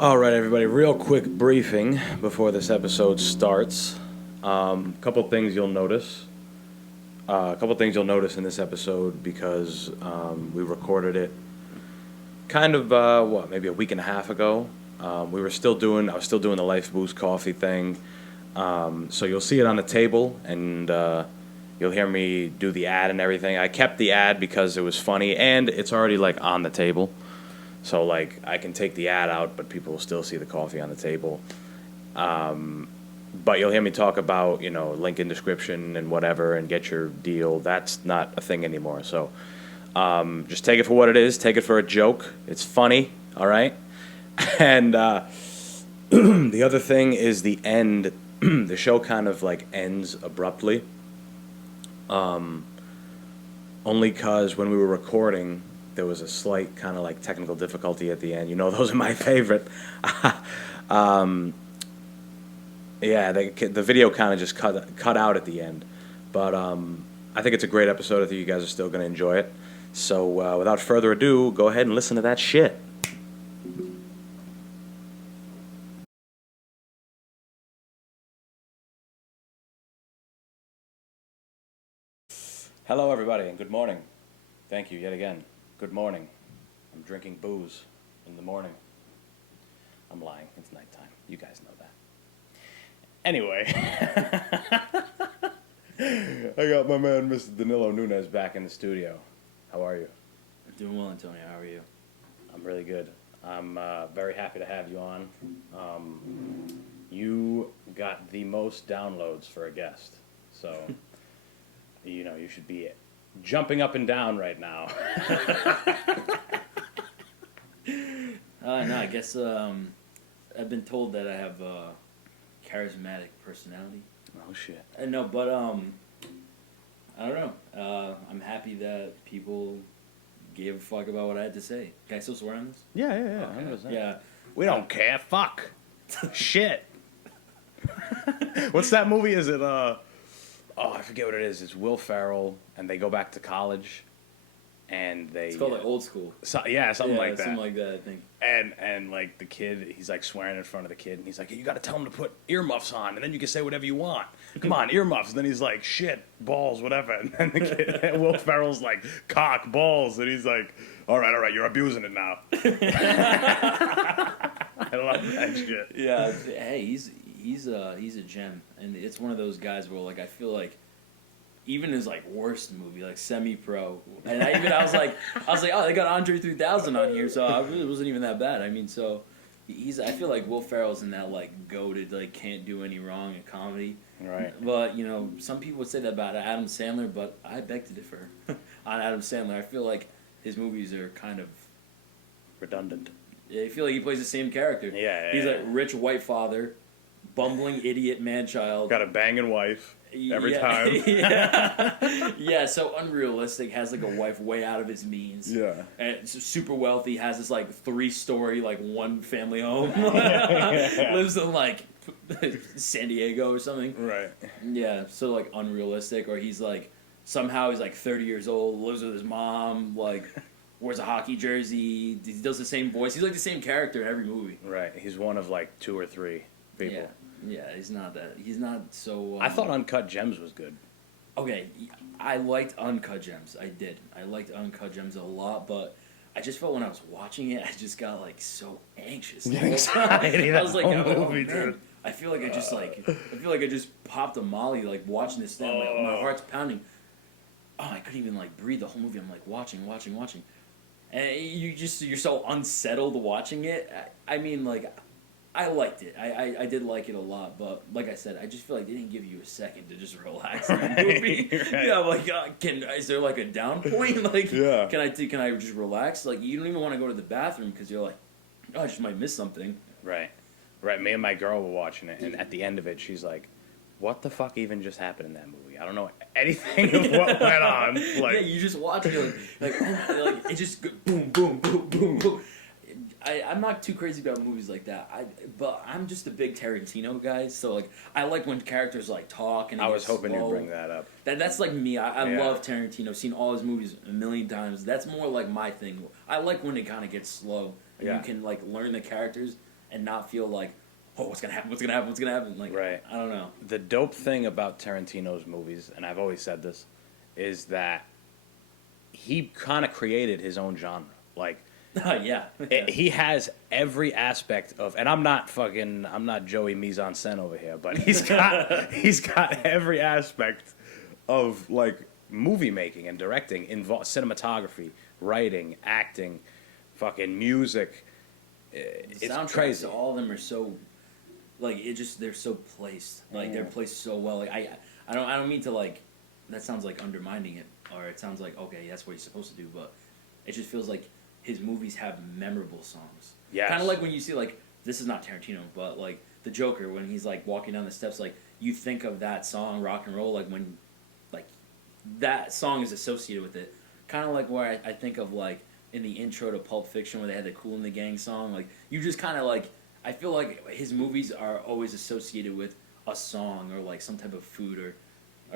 All right, everybody. Real quick briefing before this episode starts. Couple things you'll notice. A couple things you'll notice in this episode because we recorded it kind of maybe a week and a half ago. I was still doing the Life Boost coffee thing. So you'll see it on the table, and you'll hear me do the ad and everything. I kept the ad because it was funny, and it's already like on the table. So, like, I can take the ad out, but people will still see the coffee on the table. But you'll hear me talk about, link in description and whatever and get your deal. That's not a thing anymore. So, just take it for what it is. Take it for a joke. It's funny, all right? And the other thing is the end. The show kind of, like, ends abruptly. Only because when we were recording, there was a slight kind of like technical difficulty at the end. Those are my favorite. The video kind of just cut out at the end. But I think it's a great episode. I think you guys are still going to enjoy it. So without further ado, go ahead and listen to that shit. Hello, everybody, and good morning. Thank you yet again. Good morning. I'm drinking booze in the morning. I'm lying. It's nighttime. You guys know that. Anyway. I got my man, Mr. Danilo Nunez, back in the studio. How are you? I'm doing well, Antonio. How are you? I'm really good. I'm very happy to have you on. You got the most downloads for a guest. So, you should be jumping up and down right now. No, I guess I've been told that I have a charismatic personality. Oh shit. No, but I don't know. I'm happy that people gave a fuck about what I had to say. Can I still swear on this? Yeah. Okay. Yeah. We don't care. Fuck. Shit. What's that movie? Is it I forget what it is. It's Will Ferrell, and they go back to college, and they... It's called, like, Old School. Something like that. Something like that, I think. And like, the kid, he's, like, swearing in front of the kid, and he's like, you gotta tell him to put earmuffs on, and then you can say whatever you want. Come on, earmuffs. And then he's like, shit, balls, whatever. And then the kid, and Will Ferrell's like, cock, balls. And he's like, all right, you're abusing it now. I love that shit. Yeah, hey, he's a gem, and it's one of those guys where, like, I feel like even his, like, worst movie, like Semi-Pro, and I was like, oh, they got Andre 3000 on here, so it really wasn't even that bad. I mean, so I feel like Will Ferrell's in that, like, goated, like, can't do any wrong in comedy. Right. But some people would say that about Adam Sandler, but I beg to differ on Adam Sandler. I feel like his movies are kind of redundant. Yeah, I feel like he plays the same character. Yeah. He's like rich white father, bumbling idiot man child. Got a banging wife every time. Yeah, so unrealistic. Has like a wife way out of his means. Yeah. And super wealthy. Has this like 3-story like one family home. Lives in like San Diego or something. Right. Yeah. So like unrealistic. Or he's like somehow he's like 30 years old. Lives with his mom. Like. Wears a hockey jersey. He does the same voice. He's like the same character in every movie. Right. He's one of like 2 or 3 people. Yeah. He's not that. He's not so. I thought Uncut Gems was good. Okay, I liked Uncut Gems. I did. I liked Uncut Gems a lot, but I just felt when I was watching it, I just got like so anxious. Anxiety. I was like, movie, man. I feel like I just popped a Molly like watching this thing. Like, my heart's pounding. Oh, I couldn't even like breathe the whole movie. I'm like watching. And you're so unsettled watching it. I mean, like, I liked it. I did like it a lot, but like I said, I just feel like they didn't give you a second to just relax in the movie. Right. Yeah, I'm like, is there like a down point? Like, can I just relax? Like, you don't even want to go to the bathroom because you're like, oh, I just might miss something. Right. Me and my girl were watching it, and at the end of it, she's like, what the fuck even just happened in that movie? I don't know anything of what went on. Like, yeah, you just watch it like it just boom, boom, boom, boom, boom. I'm not too crazy about movies like that. But I'm just a big Tarantino guy, so like I like when characters like talk and I was hoping you'd bring that up. That's like me. I love Tarantino. I've seen all his movies a million times. That's more like my thing. I like when it kind of gets slow and you can like learn the characters. and not feel like, oh, what's gonna happen? What's gonna happen? What's gonna happen? Like, Right. I don't know. The dope thing about Tarantino's movies, and I've always said this, is that he kind of created his own genre. Like, Yeah. he has every aspect of, and I'm not Joey Mise en scène over here, but he's got every aspect of like movie making and directing, cinematography, writing, acting, fucking music. It's Soundtracks, crazy. all of them are so, like, they're so placed. Like, they're placed so well. Like, I don't mean to, like, that sounds like undermining it, or it sounds like, okay, that's what he's supposed to do, but it just feels like his movies have memorable songs. Yes. Kind of like when you see, like, this is not Tarantino, but, like, the Joker, when he's, like, walking down the steps, like, you think of that song, Rock and Roll, like, when, like, that song is associated with it. Kind of like where I think of, like, in the intro to Pulp Fiction where they had the Kool and the Gang song, like, you just kind of, like, I feel like his movies are always associated with a song or, like, some type of food or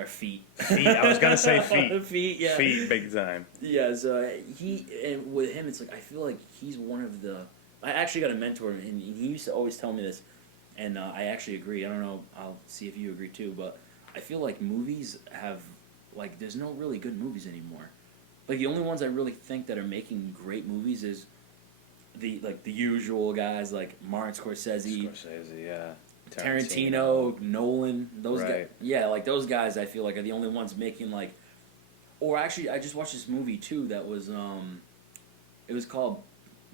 feet. Feet. I was gonna say feet. Feet, yeah. Feet, big time. Yeah, so and with him, it's like, I feel like he's one of the, I actually got a mentor, and he used to always tell me this, and I actually agree. I don't know, I'll see if you agree too, but I feel like movies have, like, there's no really good movies anymore. Like, the only ones I really think that are making great movies is the usual guys, like Martin Scorsese, Yeah. Tarantino, Nolan, those guys. Right. Yeah, like, those guys I feel like are the only ones making, like, or actually I just watched this movie too that was it was called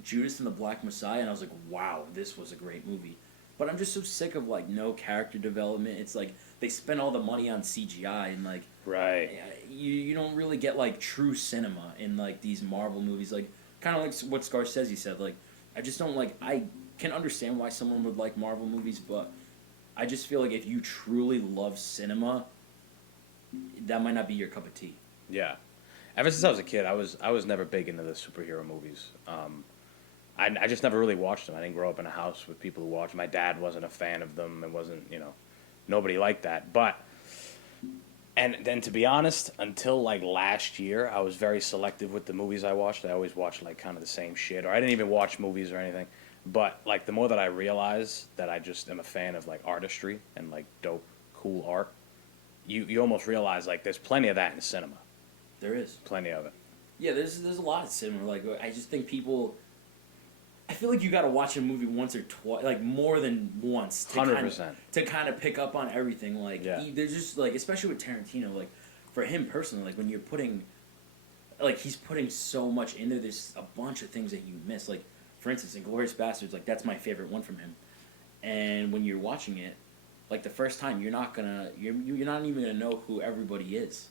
Judas and the Black Messiah, and I was like, wow, this was a great movie. But I'm just so sick of, like, no character development. It's like they spend all the money on CGI, and, like, Right. you don't really get, like, true cinema in, like, these Marvel movies. Like, kind of like what Scorsese said. Like, I just don't, like, I can understand why someone would like Marvel movies, but I just feel like if you truly love cinema, that might not be your cup of tea. Yeah. Ever since I was a kid, I was never big into the superhero movies. I just never really watched them. I didn't grow up in a house with people who watched them. My dad wasn't a fan of them. It wasn't, nobody liked that. But, and then to be honest, until like last year, I was very selective with the movies I watched. I always watched like kind of the same shit, or I didn't even watch movies or anything. But like the more that I realize that I just am a fan of like artistry and like dope, cool art, you almost realize like there's plenty of that in cinema. There is. Plenty of it. Yeah, there's a lot of cinema. Like, I just think people, I feel like you got to watch a movie once or twice, like more than once, 100%. To kind of pick up on everything. Like, Yeah. There's just, like, especially with Tarantino, like, for him personally, like, when you're putting, like, he's putting so much in there, there's a bunch of things that you miss. Like, for instance, Inglourious Basterds, like, that's my favorite one from him. And when you're watching it, like, the first time, you're not even gonna know who everybody is.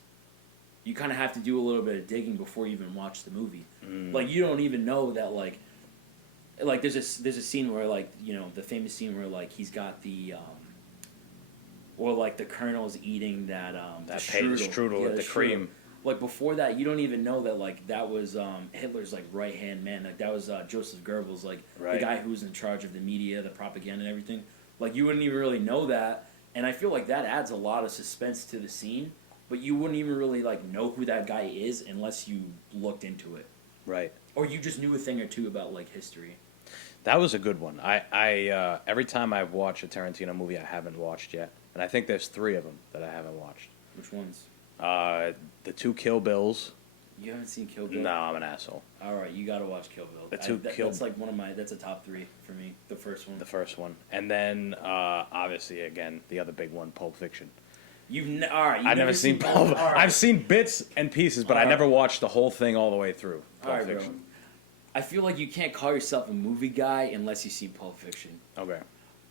You kind of have to do a little bit of digging before you even watch the movie. Like, you don't even know that, like there's a scene where, like, the famous scene where, like, he's got the or like the colonel's eating that strudel with the cream. Like, before that, you don't even know that, like, that was Hitler's, like, right hand man. Like, that was Joseph Goebbels, like, Right. the guy who was in charge of the media, the propaganda, and everything. Like, you wouldn't even really know that, and I feel like that adds a lot of suspense to the scene. But you wouldn't even really, like, know who that guy is unless you looked into it. Right. Or you just knew a thing or two about, like, history. That was a good one. I every time I watch a Tarantino movie I haven't watched yet, and I think there's 3 of them that I haven't watched. Which ones? The 2 Kill Bills. You haven't seen Kill Bill? No, I'm an asshole. All right, you gotta watch Kill Bill. That's like that's a top 3 for me. The first one. The first one, and then obviously again the other big one, Pulp Fiction. I've never seen Pulp. Right. I've seen bits and pieces, but I never watched the whole thing all the way through. Pulp Fiction. Bro. I feel like you can't call yourself a movie guy unless you see Pulp Fiction. Okay.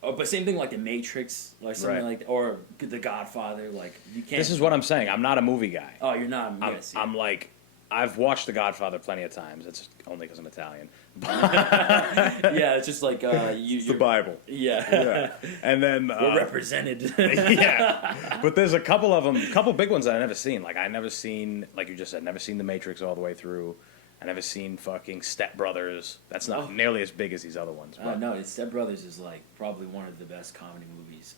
Oh, but same thing like The Matrix, like something Right. like, or The Godfather. Like, you can't. This is what I'm saying. I'm not a movie guy. Oh, you're not. I'm like, I've watched The Godfather plenty of times. It's only because I'm Italian. Yeah, it's just like It's the Bible. Yeah. And then We're represented. Yeah, but there's a couple of them, a couple big ones that I never seen. Like I never seen, like you just said, never seen The Matrix all the way through. I never seen fucking Step Brothers. That's not nearly as big as these other ones. But No, Step Brothers is like probably one of the best comedy movies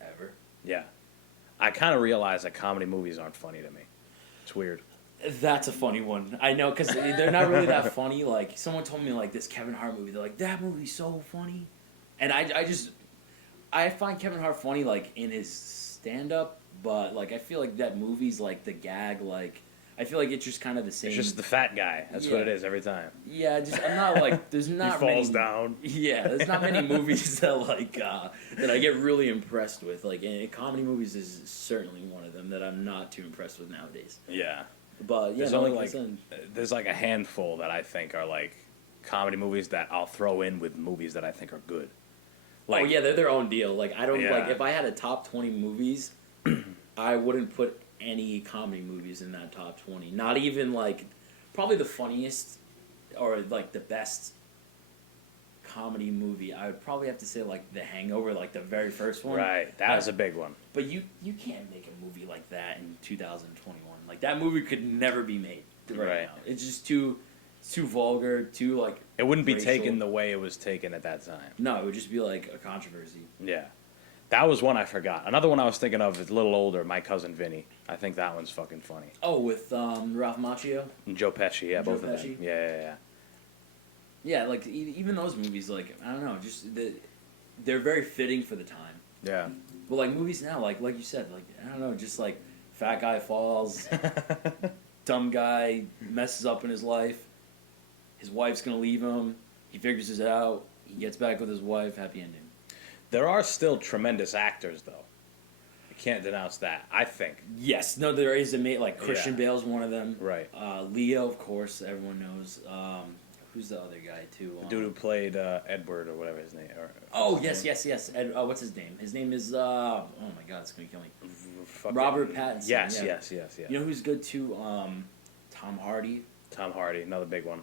ever. yeah, I kind of realize that comedy movies aren't funny to me. It's weird. That's a funny one. I know, because they're not really that funny. Like, someone told me, like, this Kevin Hart movie. They're like, that movie's so funny. And I find Kevin Hart funny like in his stand up, but like I feel like that movie's like the gag like. I feel like it's just kind of the same. It's just the fat guy. That's what it is every time. Yeah, I'm not like there's not He falls many, down. Yeah, there's not many movies that like that I get really impressed with. Like and comedy movies is certainly one of them that I'm not too impressed with nowadays. Yeah. But yeah, There's no, only like, there's like a handful that I think are like comedy movies that I'll throw in with movies that I think are good. like, oh yeah, they're their own deal. Like I don't Yeah. like if I had a top 20 movies, I wouldn't put any comedy movies in that top 20. Not even like probably the funniest or like the best comedy movie. I would probably have to say like The Hangover, like the very first one. Right, that was a big one. But you can't make a movie like that in 2021. Like that movie could never be made right now. It's just too vulgar, too like It wouldn't be racial. taken the way it was taken at that time. No, it would just be like a controversy. Yeah. That was one I forgot. Another one I was thinking of is a little older, My Cousin Vinny. I think that one's fucking funny. Oh, with Ralph Macchio? And Joe Pesci, yeah, Joe both of Pesci? them. Yeah. Yeah, like even those movies, like I don't know, just they're very fitting for the time. Yeah. But like movies now, like you said, like I don't know, just like fat guy falls, dumb guy messes up in his life, his wife's gonna leave him, he figures it out, he gets back with his wife, happy ending. There are still tremendous actors, though. I can't denounce that, I think. Yes, no, there is a mate like Christian Yeah. Bale's one of them. Right. Leo, of course, everyone knows. Who's the other guy too? The dude who played Edward or whatever his name. Oh yes. Ed, what's his name? His name is oh my god, it's gonna kill me. Fucking, Robert Pattinson. Yes. You know who's good too? Tom Hardy. Tom Hardy, another big one.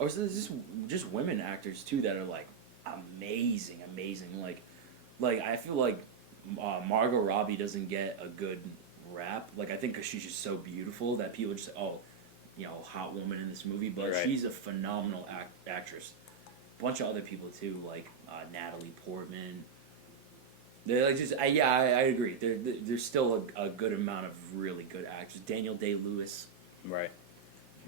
Oh, so there's just women actors too that are like amazing. Like I feel like Margot Robbie doesn't get a good rap. Like I think because she's just so beautiful that people just hot woman in this movie. But Right. she's a phenomenal actress. Bunch of other people too, like Natalie Portman. They're like just I agree. There's still a good amount of really good actors. Daniel Day-Lewis. Right.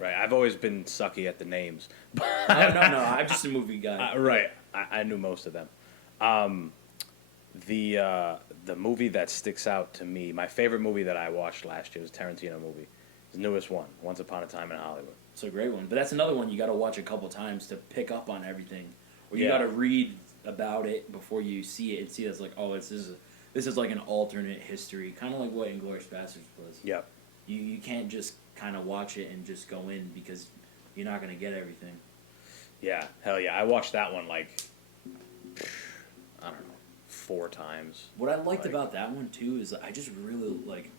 I've always been sucky at the names. No, I'm just a movie guy. Right. I knew most of them. The movie that sticks out to me, my favorite movie that I watched last year was a Tarantino movie. His newest one, Once Upon a Time in Hollywood. It's a great one, but that's another one you got to watch a couple times to pick up on everything, or you Yeah. got to read about it before you see it and see it's like, oh, this is like an alternate history, kind of like what Inglourious Basterds was. Yep. You can't just kind of watch it and just go in because you're not gonna get everything. Yeah, hell yeah. I watched that one like, I don't know, 4 times. What I liked about that one too is I just really like,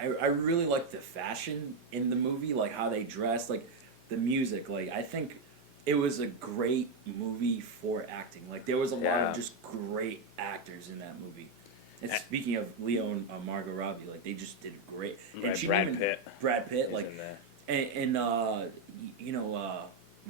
I really liked the fashion in the movie, like how they dressed, like the music. Like I think it was a great movie for acting. Like there was a lot of just great actors in that movie. And speaking of Leo and Margot Robbie, like they just did great. And Right, she Brad Pitt. Brad Pitt, He's like, in there. and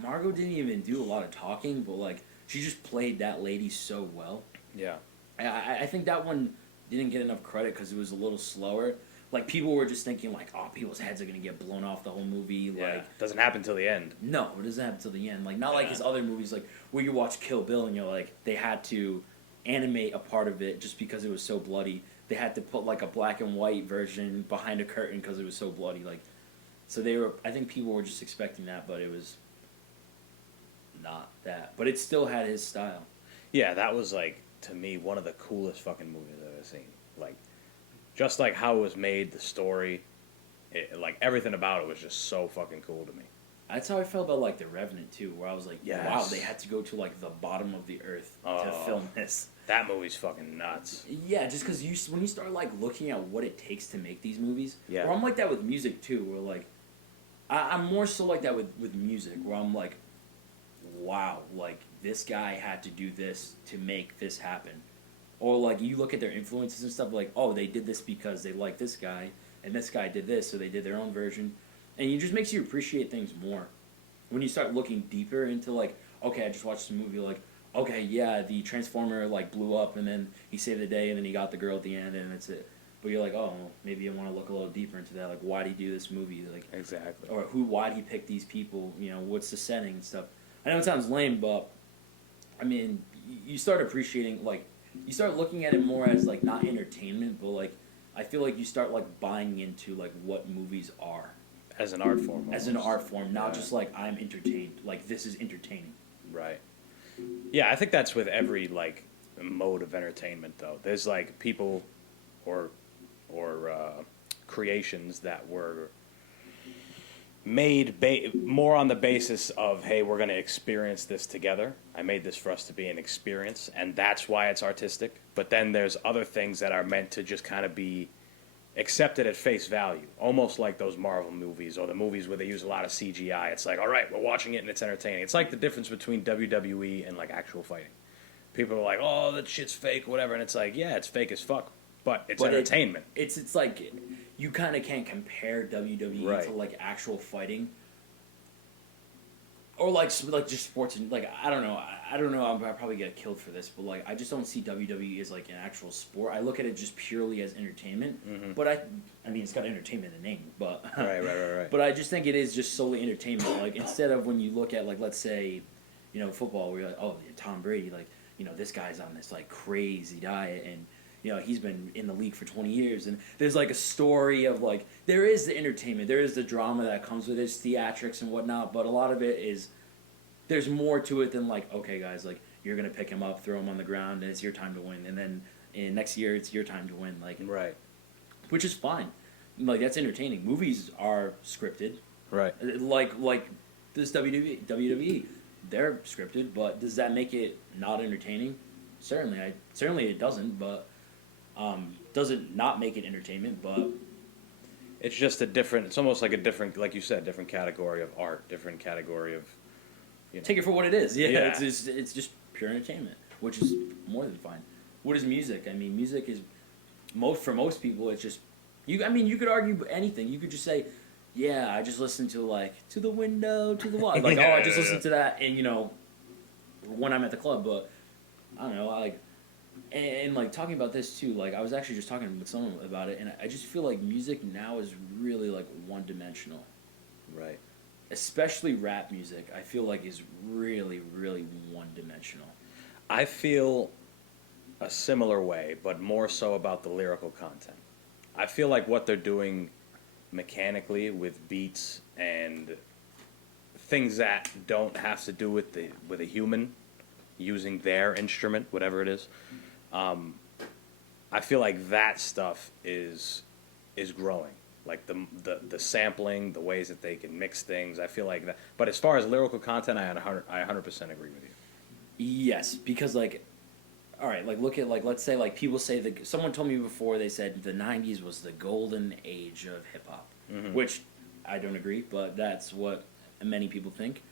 Margot didn't even do a lot of talking, but like she just played that lady so well. Yeah. I think that one didn't get enough credit because it was a little slower. Like people were just thinking like, oh, people's heads are gonna get blown off the whole movie. Yeah. Like Doesn't happen till the end. no, it doesn't happen till the end. Like not like his other movies, like where you watch Kill Bill and you're like they had to animate a part of it just because it was so bloody. They had to put like a black and white version behind a curtain because it was so bloody. Like so they were. I think people were just expecting that, but it was not that. But it still had his style. Yeah, that was like, to me, one of the coolest fucking movies I've ever seen. Like, just like how it was made, the story, like everything about it was just so fucking cool to me. That's how I felt about like The Revenant too, where I was like, Yes. wow, they had to go to like the bottom of the earth to film this. That movie's fucking nuts. Yeah, just because when you start like looking at what it takes to make these movies, Yeah. or I'm like that with music too, where like I'm more so like that with music, where I'm like, wow, like this guy had to do this to make this happen, or like you look at their influences and stuff, like oh they did this because they like this guy, and this guy did this, so they did their own version, and it just makes you appreciate things more when you start looking deeper into like, okay, I just watched a movie, like okay, yeah, the Transformer like blew up and then he saved the day and then he got the girl at the end and that's it. But you're like, oh, well, maybe I want to look a little deeper into that. Like, why did he do this movie? Like, Exactly. or why did he pick these people? You know, what's the setting and stuff. I know it sounds lame, but I mean, you start appreciating like you start looking at it more as like not entertainment, but like I feel like you start like buying into like what movies are As an art form. as an almost. art form, not Yeah. just like I'm entertained. Like this is entertaining. Right. Yeah, I think that's with every like mode of entertainment though. There's like people or creations that were made more on the basis of, hey, we're going to experience this together. I made this for us to be an experience, and that's why it's artistic. But then there's other things that are meant to just kind of be accepted at face value, almost like those Marvel movies or the movies where they use a lot of CGI. It's like, all right, we're watching it and it's entertaining. It's like the difference between WWE and like actual fighting. People are like, oh, that shit's fake, whatever, and it's like, yeah, it's fake as fuck, but it's entertainment. It's like you kind of can't compare WWE Right. to like actual fighting, or like just sports and like I don't know. I'll probably get killed for this, but like I just don't see WWE as like an actual sport. I look at it just purely as entertainment. But I mean, it's got entertainment in the name, but Right. But I just think it is just solely entertainment. Like instead of when you look at like let's say, football, where you're like, oh, Tom Brady, like this guy's on this like crazy diet and. He's been in the league for 20 years, and there's like a story of like there is the entertainment, there is the drama that comes with it, theatrics and whatnot, but a lot of it is there's more to it than like okay guys, like you're gonna pick him up, throw him on the ground, and it's your time to win, and then next year it's your time to win, like Right. which is fine, like that's entertaining. Movies are scripted, Right. like this WWE, they're scripted, but does that make it not entertaining? Certainly it doesn't, but. Doesn't not make it entertainment, but It's just a different. It's almost like a different, like you said, different category of art, different category of. take it for what it is. Yeah, Yeah. It's just pure entertainment, which is more than fine. What is music? I mean, music is for most people. It's just you. I mean, you could argue anything. You could just say, "Yeah, I just listen to like to the window, to the wall." Like, oh, I just listen to that, and when I'm at the club. But I don't know, And like talking about this too, like I was actually just talking with someone about it, and I just feel like music now is really like one dimensional. Right. Especially rap music, I feel like is really, really one dimensional. I feel a similar way, but more so about the lyrical content. I feel like what they're doing mechanically with beats and things that don't have to do with a human using their instrument, whatever it is. I feel like that stuff is growing. Like the sampling, the ways that they can mix things. I feel like that. But as far as lyrical content, I 100% agree with you. Yes, because like, all right, like look at like let's say like people say someone told me before they said the '90s was the golden age of hip hop, which I don't agree, but that's what many people think.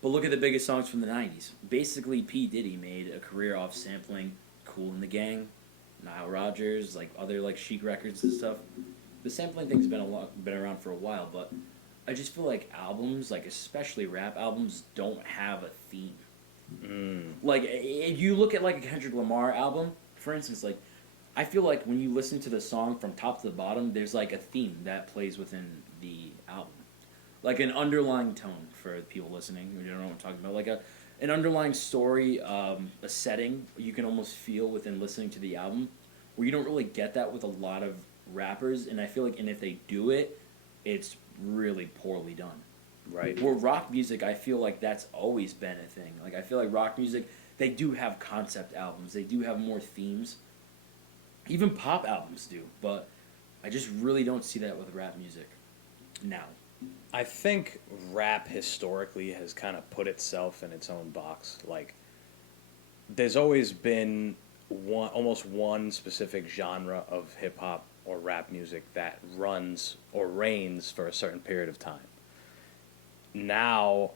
But look at the biggest songs from the '90s. Basically, P Diddy made a career off sampling Kool and the Gang, Nile Rodgers, like other like Chic records and stuff. The sampling thing's been around for a while, but I just feel like albums, like especially rap albums, don't have a theme. Like if you look at like a Kendrick Lamar album, for instance, like I feel like when you listen to the song from top to the bottom, there's like a theme that plays within the album, like an underlying tone for people listening who don't know what I'm talking about, like an underlying story, a setting you can almost feel within listening to the album, where you don't really get that with a lot of rappers, and I feel like, and if they do it, it's really poorly done. Right. Where rock music, I feel like that's always been a thing. Like I feel like rock music, they do have concept albums, they do have more themes. Even pop albums do, but I just really don't see that with rap music now. I think rap historically has kind of put itself in its own box. Like, there's always been almost one specific genre of hip hop or rap music that runs or reigns for a certain period of time. Now,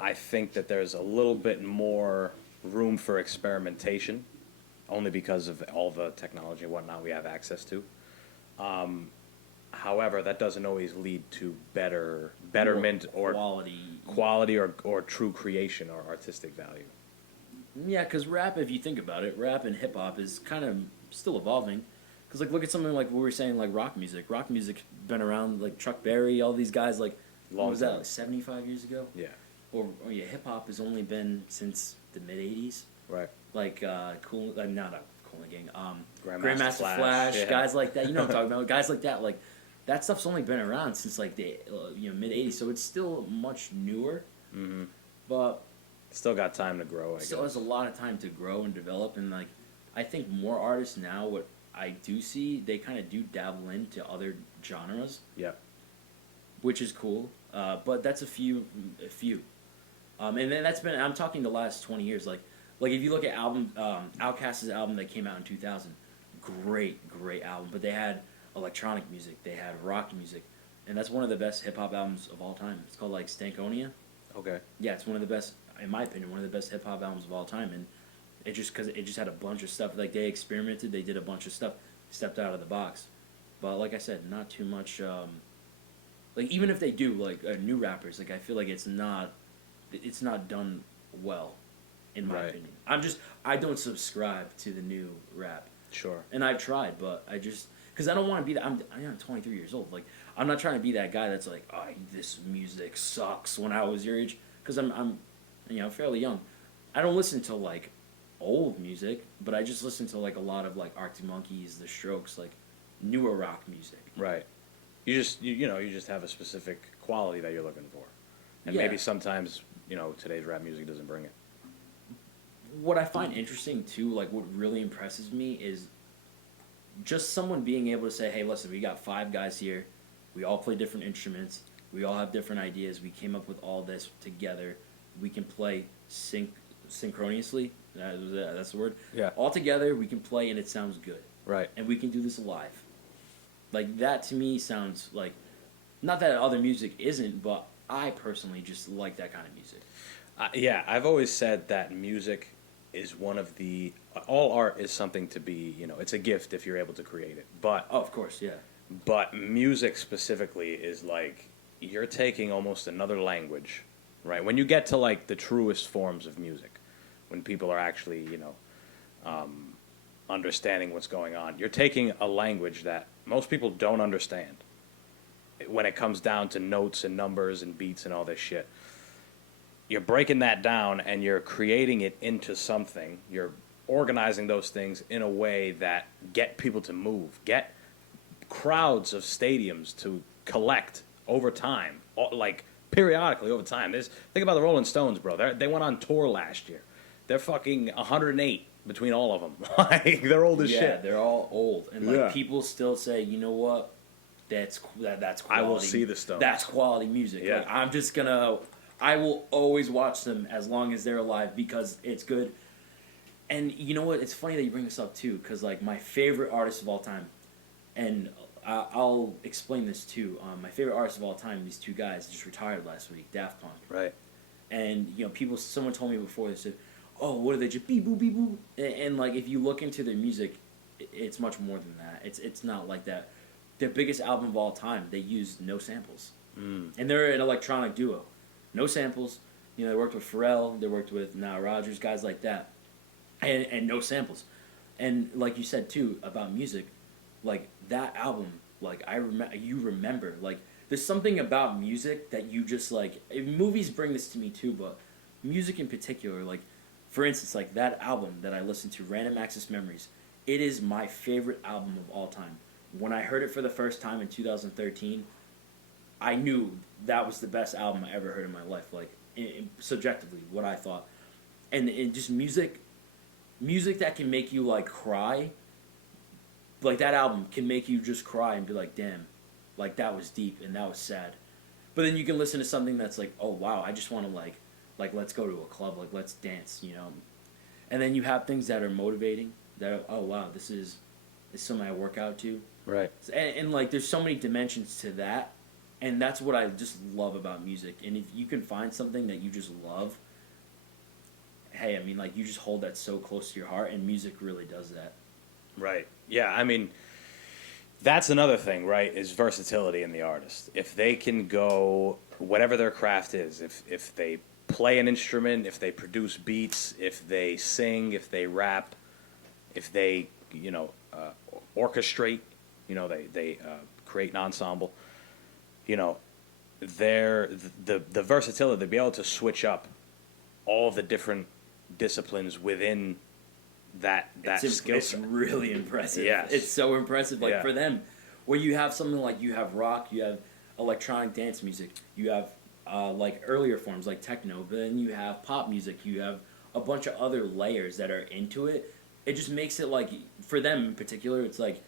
I think that there's a little bit more room for experimentation, only because of all the technology and whatnot we have access to. However, that doesn't always lead to betterment or quality or true creation or artistic value. Yeah, because rap, if you think about it, rap and hip hop is kind of still evolving. Because like, look at something like what we were saying, like rock music. Rock music's been around, like Chuck Berry, all these guys, like what was that, like 75 years ago? Yeah. Or yeah, hip hop has only been since the mid '80s. Right. like Cool, not a Cool Gang, Grandmaster Flash, yeah. guys like that. You know what I'm talking about? Guys like that, like that stuff's only been around since like the mid '80s, so it's still much newer. Mm-hmm. But Still got time to grow, I still guess. has a lot of time to grow and develop, and like I think more artists now, what I do see, they kind of do dabble into other genres, Yeah. which is cool. But that's a few. And then that's been, I'm talking the last 20 years. Like if you look at Outkast's album that came out in 2000, great album. But they had electronic music, they had rock music, and that's one of the best hip hop albums of all time. It's called like Stankonia. Okay. Yeah, it's one of the best, in my opinion, one of the best hip hop albums of all time. And because it just had a bunch of stuff. Like they experimented, they did a bunch of stuff, stepped out of the box. But like I said, not too much. Like even if they do, like new rappers, like I feel like it's not done well, in my Right. opinion. I don't subscribe to the new rap, Sure. and I've tried, but I just because I don't want to be that. I'm 23 years old. Like I'm not trying to be that guy that's like, oh, this music sucks. When I was your age, because I'm fairly young. I don't listen to like old music, but I just listen to like a lot of like Arctic Monkeys, The Strokes, like newer rock music. Right. You just have a specific quality that you're looking for. And Yeah. maybe sometimes, today's rap music doesn't bring it. What I find interesting too, like what really impresses me is just someone being able to say, hey, listen, we got 5 guys here. We all play different instruments. We all have different ideas. We came up with all this together. We can play synchronously. That's the word. Yeah. All together, we can play and it sounds good. Right. And we can do this live. Like that to me sounds like, not that other music isn't, but I personally just like that kind of music. Yeah, I've always said that music is all art is something to be, it's a gift if you're able to create it. But Oh, of course, yeah. But music specifically is like you're taking almost another language, right? When you get to like the truest forms of music, when people are actually, understanding what's going on, you're taking a language that most people don't understand when it comes down to notes and numbers and beats and all this shit. You're breaking that down and you're creating it into something. You're organizing those things in a way that get people to move, get crowds of stadiums to collect over time, like periodically over time. Think about the Rolling Stones, bro. They went on tour last year. They're fucking 108 between all of them. Like they're old as shit. Yeah, they're all old, and like Yeah. people still say, you know what? That's quality. I will see the Stones. That's quality music. Yeah. Like, I will always watch them as long as they're alive because it's good. And you know what? It's funny that you bring this up too, because like my favorite artist of all time, and I'll explain this too. My favorite artist of all time, these 2 guys just retired last week, Daft Punk. Right. And someone told me before, they said, "Oh, what are they just beep boop beep boop?" And like if you look into their music, it's much more than that. It's not like that. Their biggest album of all time, they used no samples, and they're an electronic duo, no samples. They worked with Pharrell, they worked with Nile Rodgers, guys like that, and no samples. And like you said too about music, like that album, like you remember, like there's something about music that you just like. Movies bring this to me too, but music in particular, like for instance, like that album that I listened to, Random Access Memories, it is my favorite album of all time. When I heard it for the first time in 2013, I knew that was the best album I ever heard in my life. Like subjectively, what I thought, and just music that can make you like cry. Like that album can make you just cry and be like, damn, like that was deep and that was sad. But then you can listen to something that's like, oh wow, I just want to like let's go to a club, like let's dance, And then you have things that are motivating. That are, oh wow, this is something I work out to. Right. And like there's so many dimensions to that, and that's what I just love about music. And if you can find something that you just love, hey, I mean, like you just hold that so close to your heart, and music really does that. Right. Yeah, I mean, that's another thing, right, is versatility in the artist. If they can go, whatever their craft is, if they play an instrument, if they produce beats, if they sing, if they rap, if they, orchestrate, they create an ensemble, the versatility, to be able to switch up all the different disciplines within that skill It's set. really impressive. Yes. It's so impressive. Like Yeah. for them, where you have something like you have rock, you have electronic dance music, you have like earlier forms like techno, but then you have pop music, you have a bunch of other layers that are into it. It just makes it like for them in particular, it's like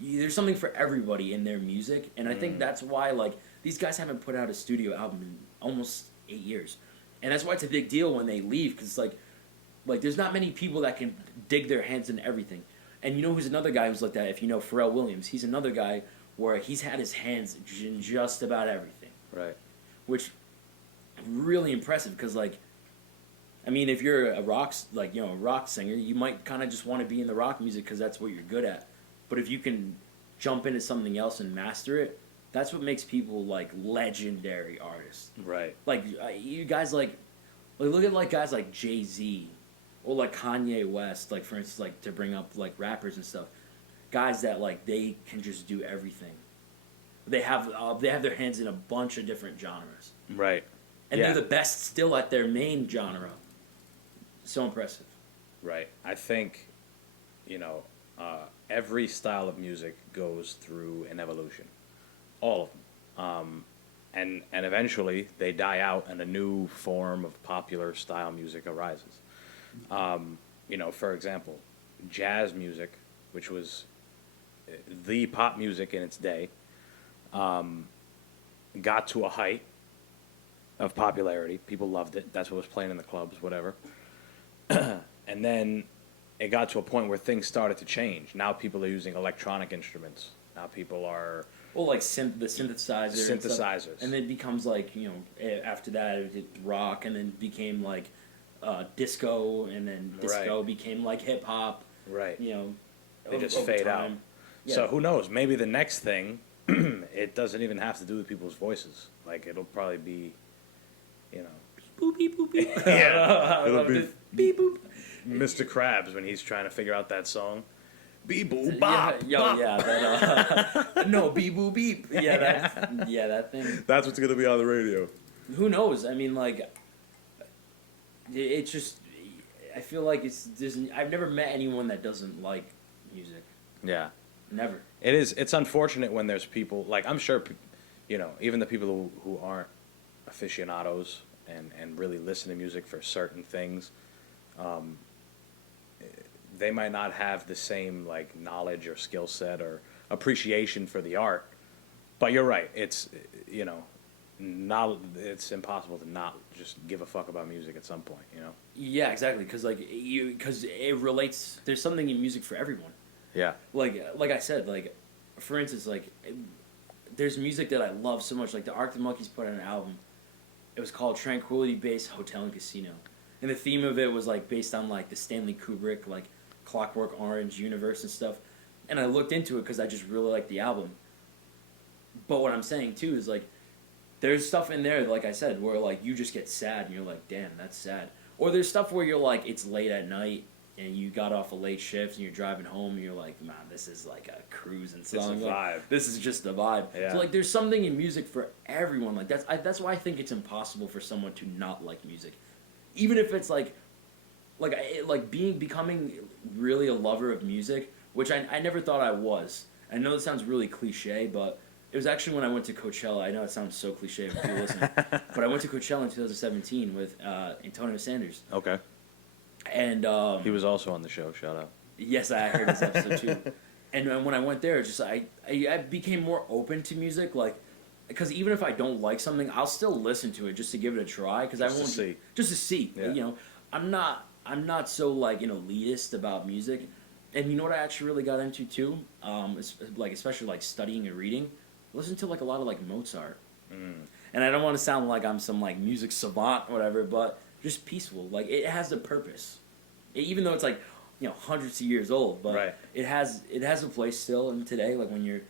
there's something for everybody in their music, and I think that's why like these guys haven't put out a studio album in almost 8 years, and that's why it's a big deal when they leave because like there's not many people that can dig their hands in everything. And you know who's another guy who's like that? If you know Pharrell Williams, he's another guy where he's had his hands in just about everything, Right. which really impressive because like I mean if you're a a rock singer, you might kind of just want to be in the rock music because that's what you're good at. But if you can jump into something else and master it, that's what makes people like legendary artists. Right. Like you guys like look at like guys like Jay-Z or like Kanye West, like for instance, like to bring up like rappers and stuff, guys that like they can just do everything. They have their hands in a bunch of different genres, Right. and Yeah. they're the best still at their main genre. So impressive. Right. I think, you know, every style of music goes through an evolution. All of them. And eventually they die out and a new form of popular style music arises. You know, for example, jazz music, which was the pop music in its day, got to a height of popularity. People loved it. That's what was playing in the clubs, whatever. And then it got to a point where things started to change. Now people are using electronic instruments. Now people are Well, like the synthesizer. And stuff. synthesizers. And then it becomes like, after that it did rock and then became like disco and then disco Right. became like hip hop, Right. They just over fade out. time. Yeah. So who knows? Maybe the next thing, it doesn't even have to do with people's voices. Like it'll probably be, you know, Boop, beep, boop, beep. Yeah. I It'll love be- this. Beep, boop. Mr. Krabs when he's trying to figure out that song. Beep boop Yeah, bop. bop. that, no, beep, boop, beep. Yeah, that thing. That's what's gonna be on the radio. Who knows? I mean, like, it's just, I feel like I've never met anyone that doesn't like music. Yeah. Never. It is. It's unfortunate when there's people like I'm sure, even the people who aren't aficionados and really listen to music for certain things, they might not have the same like knowledge or skill set or appreciation for the art. But you're right. It's it's impossible to not just give a fuck about music at some point. Yeah, exactly. Because it relates. There's something in music for everyone. Yeah. Like I said, like for instance, like there's music that I love so much. Like the Arctic Monkeys put out an album. It was called Tranquility Base Hotel and Casino, and the theme of it was like based on like the Stanley Kubrick like Clockwork Orange universe and stuff. And I looked into it because I just really liked the album. But what I'm saying too is like there's stuff in there, like I said, where like you just get sad and you're like, damn, that's sad. Or there's stuff where you're like, it's late at night and you got off a late shift and you're driving home and you're like, man, this is like a cruising song. It's a Like, vibe. this is just a vibe. Yeah. So like there's something in music for everyone. Like that's why I think it's impossible for someone to not like music. Even if it's becoming really a lover of music, which I never thought I was. I know it sounds really cliche, but it was actually when I went to Coachella. I know it sounds so cliche if you're listening, but I went to Coachella in 2017 with Antonio Sanders. Okay. And He was also on the show. Shout out. yes, I heard this episode too. And when I went there, just I became more open to music, like because even if I don't like something, I'll still listen to it just to give it a try. Because I Just to won't see. just to see. Yeah. I'm not so like an elitist about music. And you know what I actually really got into too, especially like studying and reading. Listen to like a lot of like Mozart. And I don't want to sound like I'm some like music savant or whatever, but just peaceful. Like it has a purpose, even though it's like hundreds of years old. But Right. it has a place still in today. Like when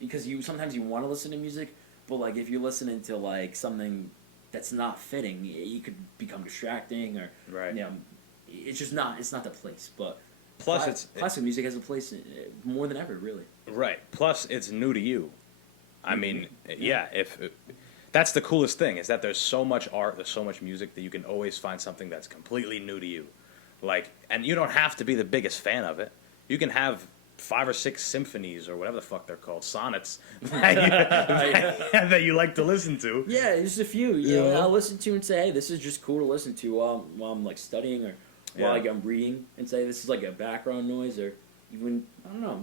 because sometimes you want to listen to music, but like if you're listening to like something that's not fitting, you could become distracting or Right. It's just not. It's not the place. But Plus, classical music has a place more than ever, really. Right. Plus, it's new to you. I mean, yeah. That's the coolest thing is that there's so much art, there's so much music that you can always find something that's completely new to you. Like, and you don't have to be the biggest fan of it. You can have 5 or 6 symphonies or whatever the fuck they're called, sonnets that you like to listen to. Yeah, just a few. You know, I'll listen to and say, hey, this is just cool to listen to while I'm like studying or while like I'm reading, and say this is like a background noise or even I don't know.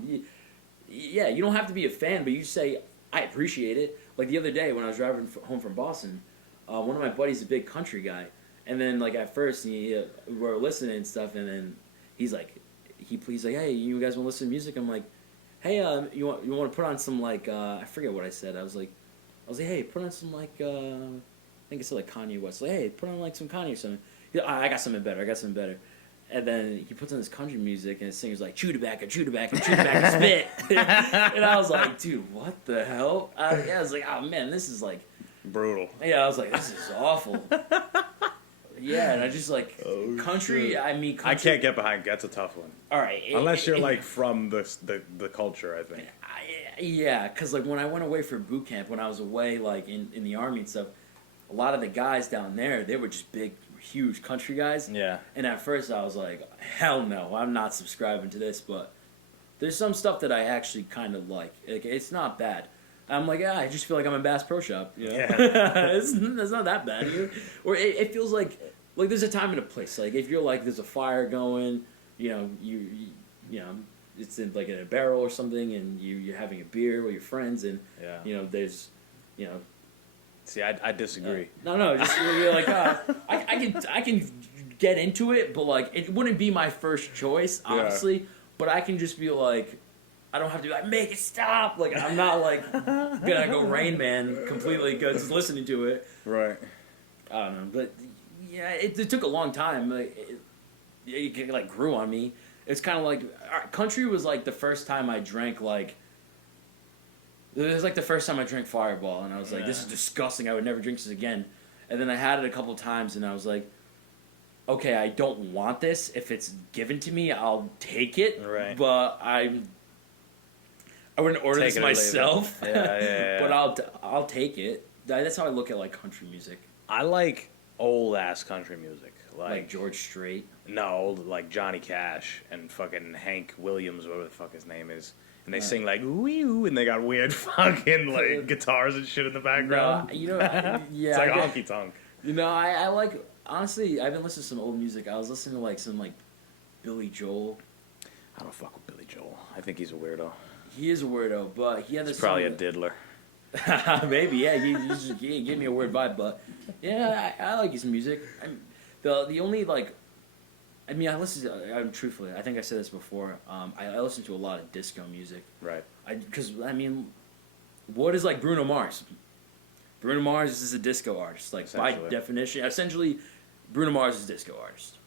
Yeah, you don't have to be a fan, but you say I appreciate it. Like the other day when I was driving home from Boston, one of my buddies is a big country guy, and then like at first we were listening and stuff, and then he's like. He's like, hey, you guys want to listen to music? I'm like, hey, you want to put on some like I forget what I said. I was like, hey, put on some like I think it's like Kanye West. Like, hey, put on like some Kanye or something. He's like, I got something better. And then he puts on this country music, and the singer's like, chew tobacco, spit. And I was like, dude, what the hell? I was like, oh man, this is like brutal. Yeah, I was like, this is awful. Yeah, and I just like country. Shit. I mean, country. I can't get behind. That's a tough one. All right, unless you're like from the culture, I think. Yeah, because like when I went away for boot camp, when I was away like in the army and stuff, a lot of the guys down there, they were just big, huge country guys. Yeah. And at first I was like, hell no, I'm not subscribing to this. But there's some stuff that I actually kind of like. It's not bad. I'm like, I just feel like I'm in Bass Pro Shop. You know? Yeah. it's not that bad. Or it feels like there's a time and a place. Like if you're like there's a fire going, you know, it's in like in a barrel or something, and you're having a beer with your friends, and you know there's, you know. See, I disagree. No, just you're like, I can get into it, but like it wouldn't be my first choice, honestly. Yeah. But I can just be like. I don't have to be like, make it stop. Like, I'm not, like, gonna go Rain Man completely just listening to it. Right. I don't know. But, yeah, it took a long time. Like, it like, grew on me. It's kind of like, country was, like, the first time I drank, like, it was, like, the first time I drank Fireball. And I was like, this is disgusting. I would never drink this again. And then I had it a couple times, and I was like, okay, I don't want this. If it's given to me, I'll take it. Right. But I wouldn't order this myself, yeah. But I'll take it. That's how I look at like country music. I like old ass country music, like George Strait. No, like Johnny Cash and fucking Hank Williams, whatever the fuck his name is, and they sing like wee and they got weird fucking like guitars and shit in the background. No, you know, yeah, it's like honky tonk. You know, I like honestly. I've been listening to some old music. I was listening to like some like Billy Joel. I don't fuck with Billy Joel. I think he's a weirdo. He is a weirdo, but he had this. He's probably a diddler. Maybe, yeah. He gave me a weird vibe, but yeah, I like his music. The only like, I mean, I listen to. Truthfully, I think I said this before. I listen to a lot of disco music. Right. Because I mean, what is like Bruno Mars? Bruno Mars is a disco artist, like by definition. Essentially, Bruno Mars is a disco artist.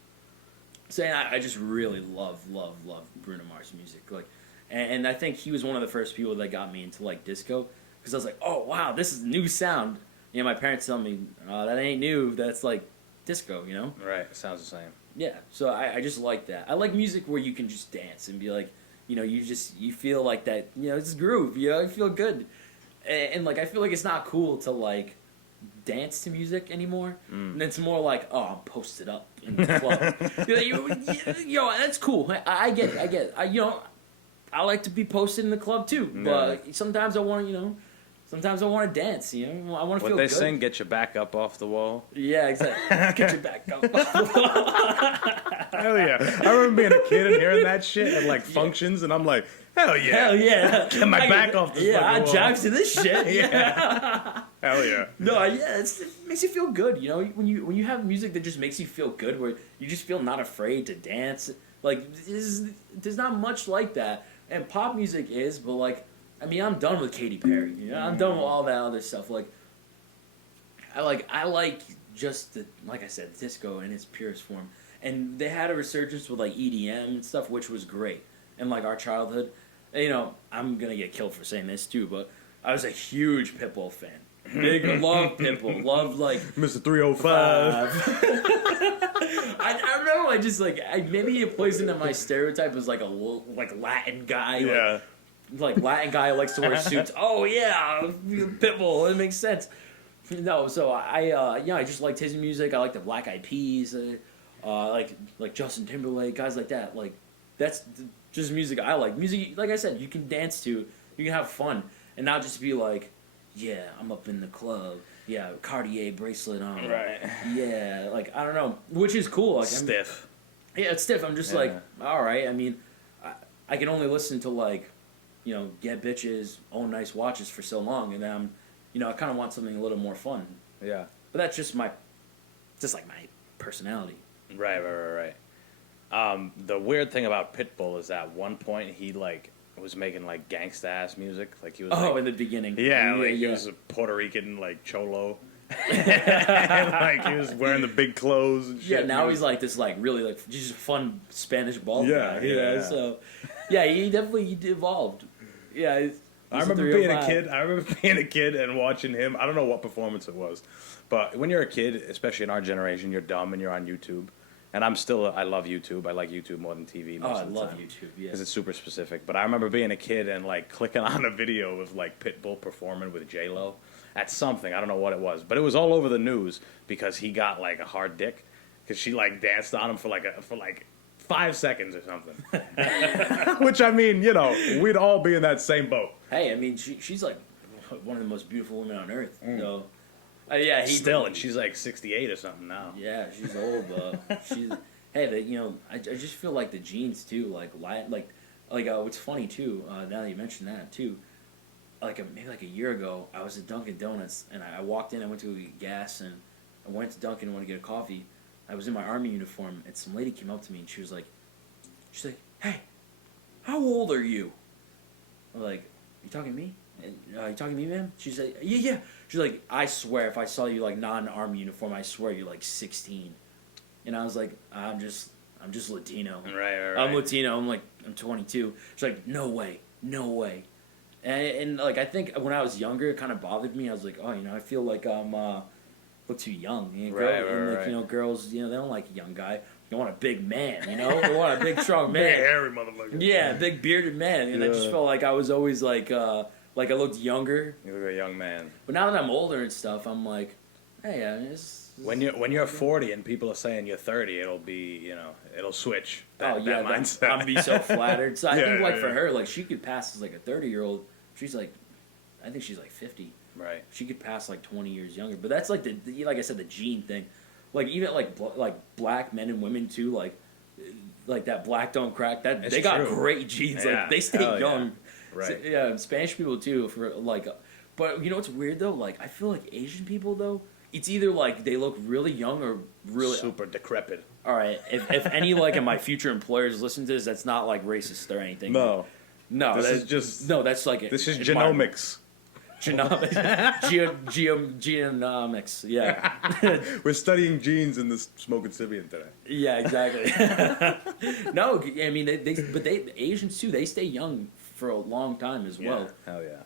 Saying I just really love Bruno Mars music, like. And I think he was one of the first people that got me into, like, disco. Because I was like, oh, wow, this is new sound. You know, my parents tell me, that ain't new. That's, like, disco, you know? Right. It sounds the same. Yeah. So I just like that. I like music where you can just dance and be like, you know, you feel like that, you know, it's groove. You know, you feel good. And like, I feel like it's not cool to, like, dance to music anymore. And it's more like, oh, I'm posted up in the club. Yo, that's cool. I get it. You know... I like to be posted in the club too, but sometimes I want to, sometimes I want to dance. You know, I want to feel good. What they sing, get your back up off the wall. Yeah, exactly. Get your back up off the wall. Hell yeah! I remember being a kid and hearing that shit at like functions, and I'm like, hell yeah! Hell yeah! Get my back off this fucking wall. I jive to this shit. Yeah. Hell yeah! No, yeah, it makes you feel good. You know, when you have music that just makes you feel good, where you just feel not afraid to dance. Like there's not much like that. And pop music is, but like, I mean, I'm done with Katy Perry. You know, I'm done with all that other stuff. Like, I like just the, like I said, disco in its purest form. And they had a resurgence with like EDM and stuff, which was great. And like our childhood, you know, I'm gonna get killed for saying this too, but I was a huge Pitbull fan. Big love Pitbull, love like Mr. 305. I remember I just like maybe it plays into my stereotype as like a Latin guy. Yeah. Like Latin guy likes to wear suits. Oh yeah, Pitbull. It makes sense. No, so I just liked his music. I liked the Black Eyed Peas. like Justin Timberlake, guys like that. Like that's just music I like. Music, like I said, you can dance to, you can have fun, and not just be like, yeah, I'm up in the club. Yeah, Cartier bracelet on. Right. Yeah, like I don't know, which is cool. Like Stiff. yeah, it's stiff. I'm just like, all right. I mean, I can only listen to like, get bitches, own nice watches for so long, and then I kind of want something a little more fun. Yeah. But that's just my personality. Right. The weird thing about Pitbull is at one point he like was making like gangsta ass music, like he was. Oh, like, in the beginning. Yeah, like he was a Puerto Rican like cholo, and like he was wearing the big clothes and shit. Yeah, now he's like this like really like just fun Spanish bald guy. Yeah. So yeah, he definitely evolved. Yeah. I remember being a kid and watching him. I don't know what performance it was, but when you're a kid, especially in our generation, you're dumb and you're on YouTube. And I love YouTube. I like YouTube more than TV most of the time. I love YouTube, yeah. Because it's super specific. But I remember being a kid and like clicking on a video of like Pitbull performing with J-Lo at something. I don't know what it was. But it was all over the news because he got like a hard dick. Because she like danced on him for like 5 seconds or something. Which I mean, we'd all be in that same boat. Hey, I mean, she's like one of the most beautiful women on earth. So, and she's like 68 or something now. Yeah, she's old. She's I just feel like the genes too. Like what's funny too. Now that you mentioned that too, maybe like a year ago, I was at Dunkin' Donuts and I walked in. I went to get gas and I went to Dunkin' and wanted to get a coffee. I was in my army uniform and some lady came up to me and she's like, "Hey, how old are you?" I'm like, "You talking to me? You talking to me, ma'am?" She's like, "Yeah." She's like, "I swear, if I saw you like non-army uniform, I swear you're like 16." And I was like, I'm just Latino. Right. I'm Latino. I'm 22. She's like, no way. And like I think when I was younger, it kind of bothered me. I was like, oh, I feel like I'm look too young. Right. Girls, they don't like a young guy. They want a big man. They want a big strong man. Big hairy motherfucker. Yeah, big bearded man. And I just felt like I was always like I looked younger. You look like a young man. But now that I'm older and stuff, I'm like, hey, when you're 40 and people are saying you're 30, it'll be it'll switch. That mindset. I'm be so flattered. So I think for her, like she could pass as like a 30-year-old. She's like, I think she's like 50. Right. She could pass like 20 years younger. But that's like like I said, the gene thing. Like even like black men and women too. Like that black don't crack. That it's they got true. Great genes. Yeah. Like they stay young. Yeah. Right. So, yeah, Spanish people too. For like, but what's weird though? Like I feel like Asian people though. It's either like they look really young or really super decrepit. All right, if any like of my future employers listen to this, that's not like racist or anything. No, that's like this is genomics. Genomics. Yeah, we're studying genes in this smoking Simian today. Yeah, exactly. No, I mean they Asians too. They stay young for a long time as well. Hell yeah.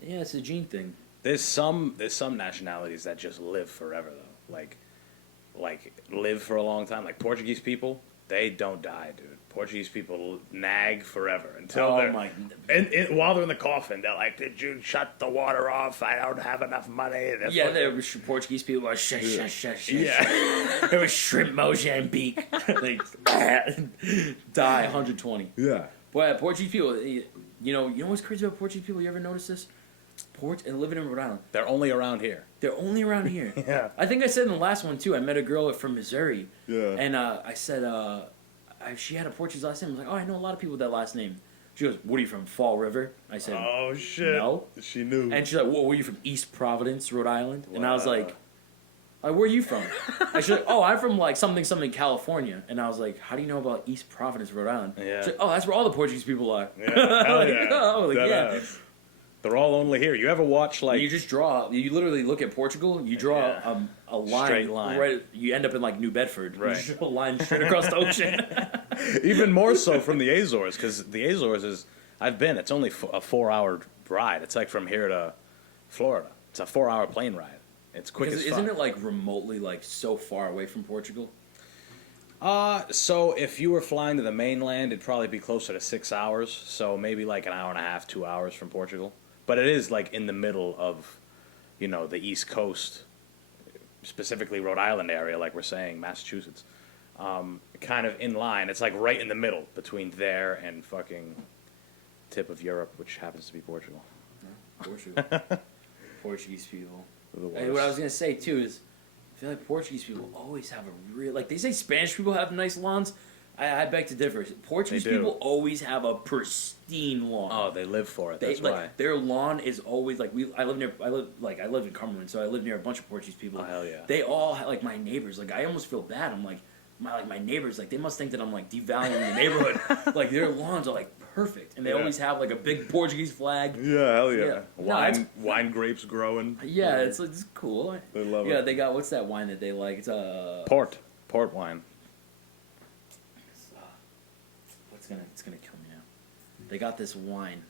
Yeah, it's a gene thing. There's some nationalities that just live forever though. Like live for a long time. Like Portuguese people, they don't die, dude. Portuguese people nag forever until and while they're in the coffin, they're like, "Did you shut the water off? I don't have enough money." There were Portuguese people are shush. Yeah, there was shrimp Mozambique. They die 120. Yeah. But Portuguese people, you know what's crazy about Portuguese people? You ever notice this? And living in Rhode Island. They're only around here. Yeah. I think I said in the last one, too, I met a girl from Missouri. Yeah. And I said, she had a Portuguese last name. I was like, oh, I know a lot of people with that last name. She goes, what are you from, Fall River? I said, oh, shit. No. She knew. And she's like, what, were you from East Providence, Rhode Island? Wow. And I was like, where are you from? And she's like, oh, I'm from like something, California. And I was like, how do you know about East Providence, Rhode Island? Yeah. She's like, oh, that's where all the Portuguese people are. Yeah. Hell yeah. Oh, like, yeah. They're all only here. You ever watch like... You just draw... You literally look at Portugal, you draw a line. Straight line. Right, you end up in like New Bedford. Right. You just draw a line straight across the ocean. Even more so from the Azores, because the Azores is... I've been. It's only a 4-hour ride. It's like from here to Florida. It's a 4-hour plane ride. It's quick as fuck. Isn't it like remotely like so far away from Portugal? So if you were flying to the mainland, it'd probably be closer to 6 hours. So maybe like an hour and a half, 2 hours from Portugal. But it is like in the middle of, the East Coast, specifically Rhode Island area, like we're saying, Massachusetts. kind of in line. It's like right in the middle between there and fucking tip of Europe, which happens to be Portugal. Portugal. Portuguese people. The Hey, what I was worst. gonna say too is, I feel like Portuguese people always have a real like they say Spanish people have nice lawns. I beg to differ. Portuguese They do. people always have a pristine lawn. Oh, they live for it. They That's like why. their lawn is always like I live in Cumberland, so I live near a bunch of Portuguese people. Oh, hell yeah. They all like my neighbors. Like I almost feel bad. I'm like my neighbors like they must think that I'm like devaluing the neighborhood. Like their lawns are like perfect, and they Yeah. always have like a big Portuguese flag. Yeah, hell Yeah. yeah. No, it's- Wine grapes growing. Yeah, it's cool. They love Yeah, it. they got what's that wine that they like? It's Port wine. it's gonna kill me now. They got this wine.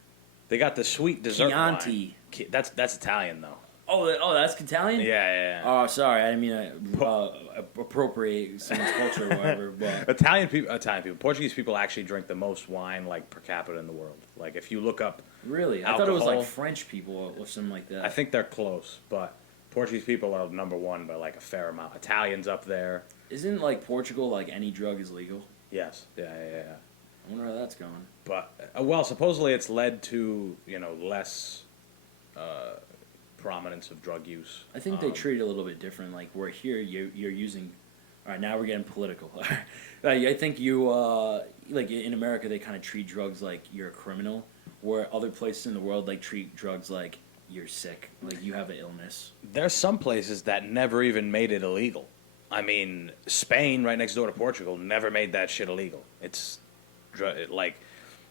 They got the sweet dessert Chianti. wine. That's Italian though. Oh, that's Italian. Yeah, yeah. Oh, sorry, I didn't mean to appropriate someone's culture or whatever. But Italian people, Portuguese people actually drink the most wine like per capita in the world. Like if you look up, really, I thought it was like Alcohol. French people or something like that. I think they're close, but Portuguese people are number one by like a fair amount. Italians up there. Isn't like Portugal like any drug is legal? Yes. Yeah. I wonder how that's going. But well, supposedly it's led to less prominence of drug use. I think they treat it a little bit different. Like we're here, you're using. All right, now we're getting political. I think you like in America they kind of treat drugs like you're a criminal, where other places in the world like treat drugs like you're sick, like you have an illness. There's some places that never even made it illegal. I mean, Spain, right next door to Portugal, never made that shit illegal. It's like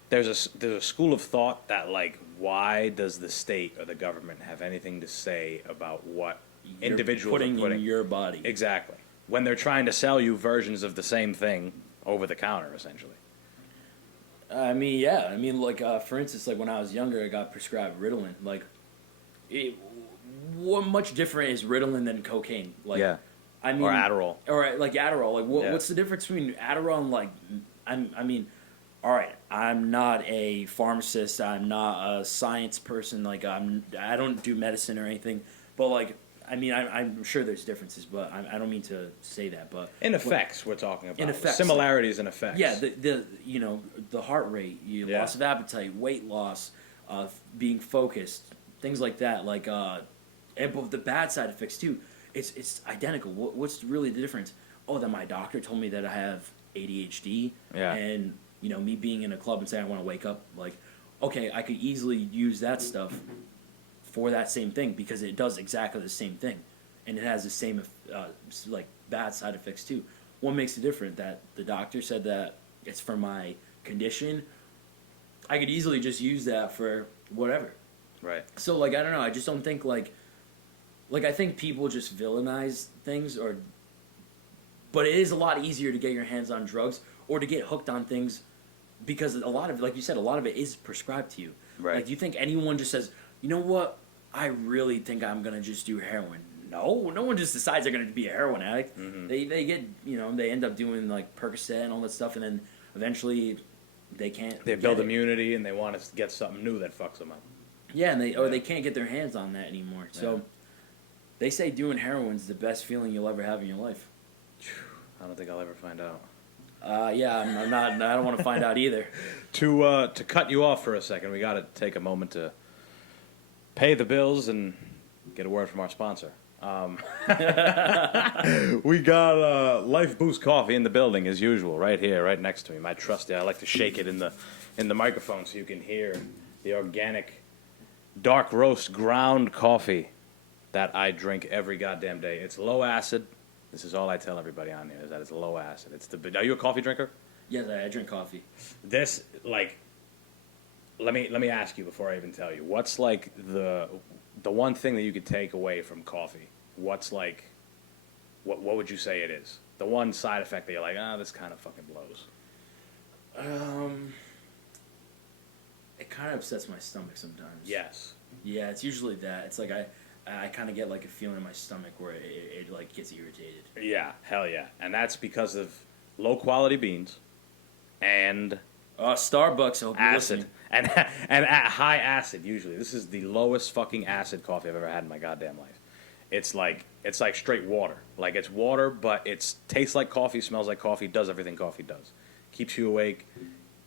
there's a school of thought that like why does the state or the government have anything to say about what You're individuals putting are putting in your body. exactly when they're trying to sell you versions of the same thing over the counter essentially. I mean, yeah. I mean, like for instance, like when I was younger, I got prescribed Ritalin. Like, what much different is Ritalin than cocaine? Like, Yeah. I mean, Or Adderall. or like Adderall. Like, Yeah. what's the difference between Adderall and like? I mean, all right. I'm not a pharmacist. I'm not a science person. Like, I don't do medicine or anything. But like, I mean, I'm sure there's differences, but I don't mean to say that. But In effects, we're talking about In effects, similarities in effects. yeah, the heart rate, Yeah. loss of appetite, weight loss, being focused, things like that. Like, and but the bad side effects too. It's identical. What's really the difference? Oh, that my doctor told me that I have ADHD, Yeah. and me being in a club and saying I want to wake up. Like, okay, I could easily use that stuff for that same thing because it does exactly the same thing, and it has the same like bad side effects too. What makes it different? That the doctor said that it's for my condition. I could easily just use that for whatever. Right. So like I don't know. I just don't think like I think people just villainize things but it is a lot easier to get your hands on drugs or to get hooked on things because a lot of like you said a lot of it is prescribed to you. Right. Like do you think anyone just says, "You know what? I really think I'm going to just do heroin." No one just decides they're going to be a heroin addict. Mhm. They get, they end up doing like Percocet and all that stuff and then eventually they can't They get build it. immunity and they want to get something new that fucks them up. Yeah, and they can't get their hands on that anymore. So Yeah. they say doing heroin's the best feeling you'll ever have in your life. I don't think I'll ever find out. Yeah, I'm not. I don't want to find out either. To cut you off for a second, we got to take a moment to pay the bills and get a word from our sponsor. We got Life Boost Coffee in the building as usual, right here, right next to me. My trusty. I like to shake it in the microphone so you can hear the organic dark roast ground coffee that I drink every goddamn day. It's low acid. This is all I tell everybody on here is that it's low acid. Are you a coffee drinker? Yes, I drink coffee. This let me ask you before I even tell you. What's like the one thing that you could take away from coffee? What's like what would you say it is? The one side effect that you're like, this kind of fucking blows. It kind of upsets my stomach sometimes. Yes. Yeah, it's usually that. It's like I kind of get like a feeling in my stomach where it like gets irritated. Yeah, hell yeah. And that's because of low quality beans and Starbucks. I hope you're acid. listening. And at high acid usually. This is the lowest fucking acid coffee I've ever had in my goddamn life. it's like straight water. Like it's water, but it tastes like coffee, smells like coffee, does everything coffee does. Keeps you awake.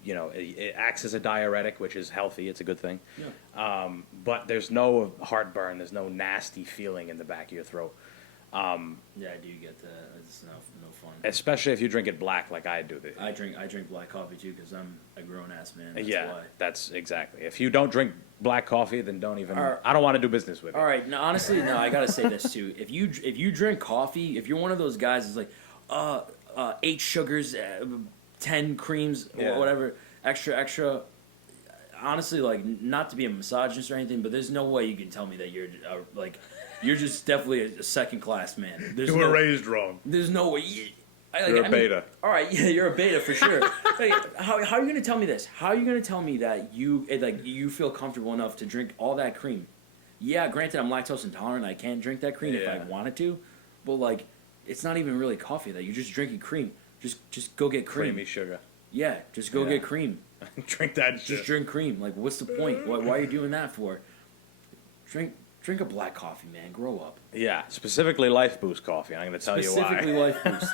You know, it acts as a diuretic, which is healthy. It's a good thing. Yeah. But there's no heartburn. There's no nasty feeling in the back of your throat. Yeah, I do get that. It's no fun. Especially if you drink it black like I do. I drink black coffee too because I'm a grown ass man. That's yeah, why. that's exactly. If you don't drink black coffee, then don't even. Right. I don't want to do business with you. All right, no, honestly, no. I gotta say this too. If you drink coffee, if you're one of those guys that's like, 8 sugars, 10 creams, or whatever, extra. Honestly, like, not to be a misogynist or anything, but there's no way you can tell me that you're you're just definitely a second class man. You were raised wrong. There's no way. You're a beta. All right, yeah, you're a beta for sure. Like, how are you gonna tell me this? How are you gonna tell me that you feel comfortable enough to drink all that cream? Yeah, granted, I'm lactose intolerant. I can't drink that cream if I wanted to, but like, it's not even really coffee. That you're just drinking cream. Just go get cream. Creamy sugar. Yeah, just go get cream. Drink that shit. Just drink cream. Like, what's the point? Why are you doing that for? Drink a black coffee, man. Grow up. Yeah, specifically Life Boost coffee. And I'm going to tell you why. Specifically Life Boost.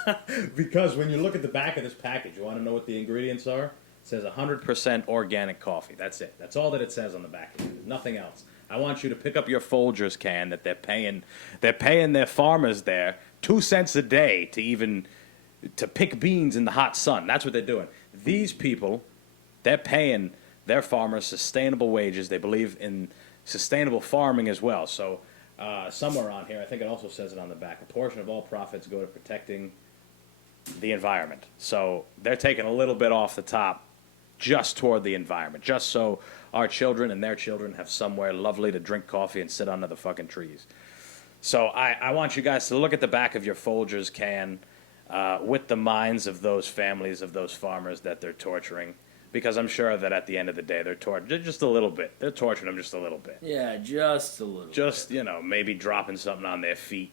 Because when you look at the back of this package, you want to know what the ingredients are? It says 100% organic coffee. That's it. That's all that it says on the back. There's nothing else. I want you to pick up your Folgers can that they're paying their farmers there 2 cents a day to pick beans in the hot sun. That's what they're doing. These people, they're paying their farmers sustainable wages. They believe in sustainable farming as well. So somewhere on here, I think it also says it on the back, a portion of all profits go to protecting the environment. So they're taking a little bit off the top just toward the environment, just so our children and their children have somewhere lovely to drink coffee and sit under the fucking trees. So I want you guys to look at the back of your Folgers can with the minds of those families, of those farmers that they're torturing. Because I'm sure that at the end of the day, they're tortured just a little bit. They're torturing them just a little bit. Yeah, just a little. Just, maybe dropping something on their feet.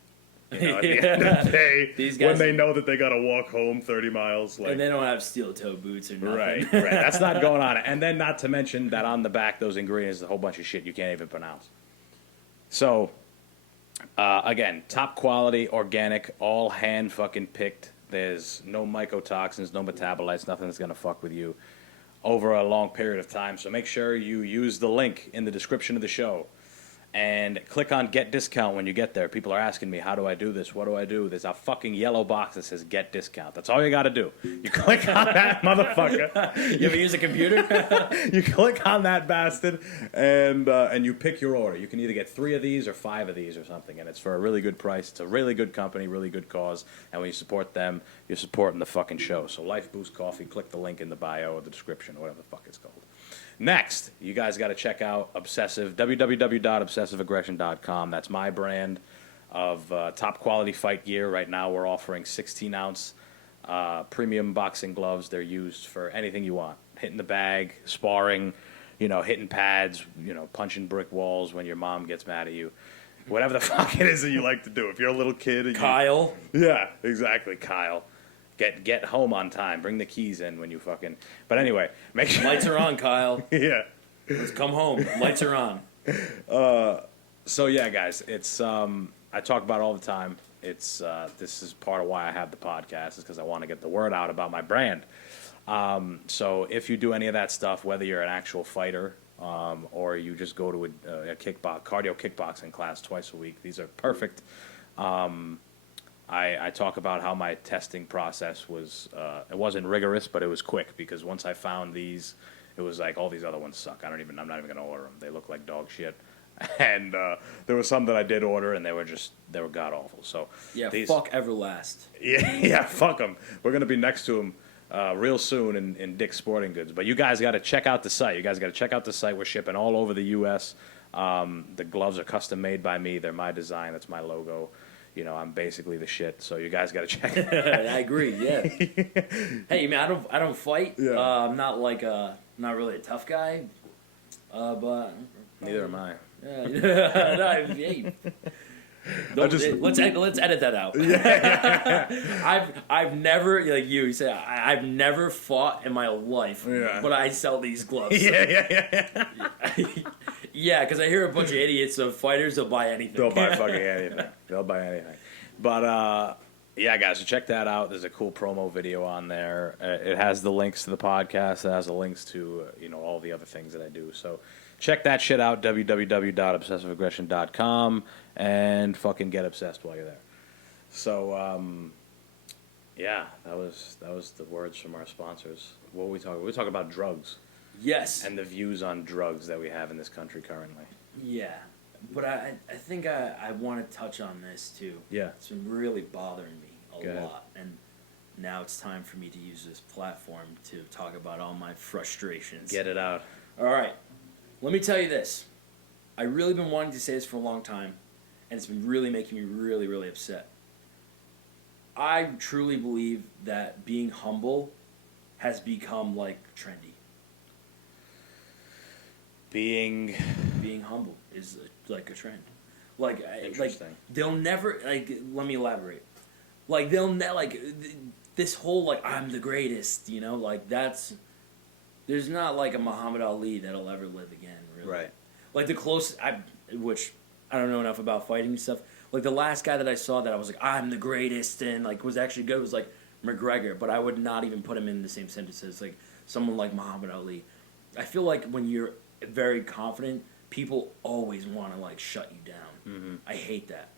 At the end of the day, these guys, when they know that they got to walk home 30 miles. And they don't have steel toe boots or nothing. Right. That's not going on. And then not to mention that on the back, those ingredients, a whole bunch of shit you can't even pronounce. So, again, top quality, organic, all hand fucking picked. There's no mycotoxins, no metabolites, nothing that's going to fuck with you over a long period of time. So make sure you use the link in the description of the show and click on Get Discount when you get there. People are asking me, how do I do this? What do I do? There's a fucking yellow box that says Get Discount. That's all you got to do. You click on that motherfucker. You ever use a computer? You click on that bastard and you pick your order. You can either get 3 of these or 5 of these or something, and it's for a really good price. It's a really good company, really good cause, and when you support them, you're supporting the fucking show. So Life Boost Coffee, click the link in the bio or the description, or whatever the fuck it's called. Next, you guys got to check out www.obsessiveaggression.com. That's my brand of top quality fight gear. Right now, we're offering 16-ounce premium boxing gloves. They're used for anything you want. Hitting the bag, sparring, hitting pads, punching brick walls when your mom gets mad at you. Whatever the fuck it is that you like to do. If you're a little kid. Kyle. Yeah, exactly, Kyle. Get home on time. Bring the keys in when you fucking... But anyway, make sure... Lights are on, Kyle. Yeah. Let's come home. Lights are on. So yeah, guys, it's... I talk about it all the time. It's this is part of why I have the podcast, is because I want to get the word out about my brand. So if you do any of that stuff, whether you're an actual fighter or you just go to a cardio kickboxing class twice a week, these are perfect. I talk about how my testing process was, it wasn't rigorous, but it was quick, because once I found these, it was like, all these other ones suck. I'm not even going to order them. They look like dog shit. And there was some that I did order, and they were god-awful. So yeah, fuck Everlast. Yeah, fuck them. We're going to be next to them real soon in Dick's Sporting Goods. But you guys got to check out the site. We're shipping all over the U.S. The gloves are custom made by me. They're my design. That's my logo. I'm basically the shit, so you guys got to check it out. I agree, yeah. Hey, man, I don't fight. Yeah. I'm not not really a tough guy, but... Neither am I. Yeah. Hey, let's edit that out. Yeah. I've never, like you say, I've never fought in my life, but I sell these gloves. Yeah. Yeah, because I hear a bunch of idiots of fighters, they'll buy anything. They'll buy fucking anything. They'll buy anything. But yeah, guys, so check that out. There's a cool promo video on there. It has the links to the podcast. It has the links to all the other things that I do. So check that shit out. www.obsessiveaggression.com and fucking get obsessed while you're there. So yeah, that was the words from our sponsors. What were we talking? We were talking about drugs. Yes. And the views on drugs that we have in this country currently. Yeah. But I think I want to touch on this too. Yeah. It's been really bothering me a Go ahead. lot. And now it's time for me to use this platform to talk about all my frustrations. Get it out. All right. Let me tell you this. I've really been wanting to say this for a long time, and it's been really making me really, really upset. I truly believe that being humble has become, like, trendy. Being humble is like a trend. Like they'll never let me elaborate. Like this whole like I'm the greatest, like there's not like a Muhammad Ali that'll ever live again, really. Right. Like the closest which I don't know enough about fighting and stuff. Like the last guy that I saw that I was like I'm the greatest and like was actually good was like McGregor, but I would not even put him in the same sentence as like someone like Muhammad Ali. I feel like when you're very confident, people always want to like shut you down. Mm-hmm. I hate that.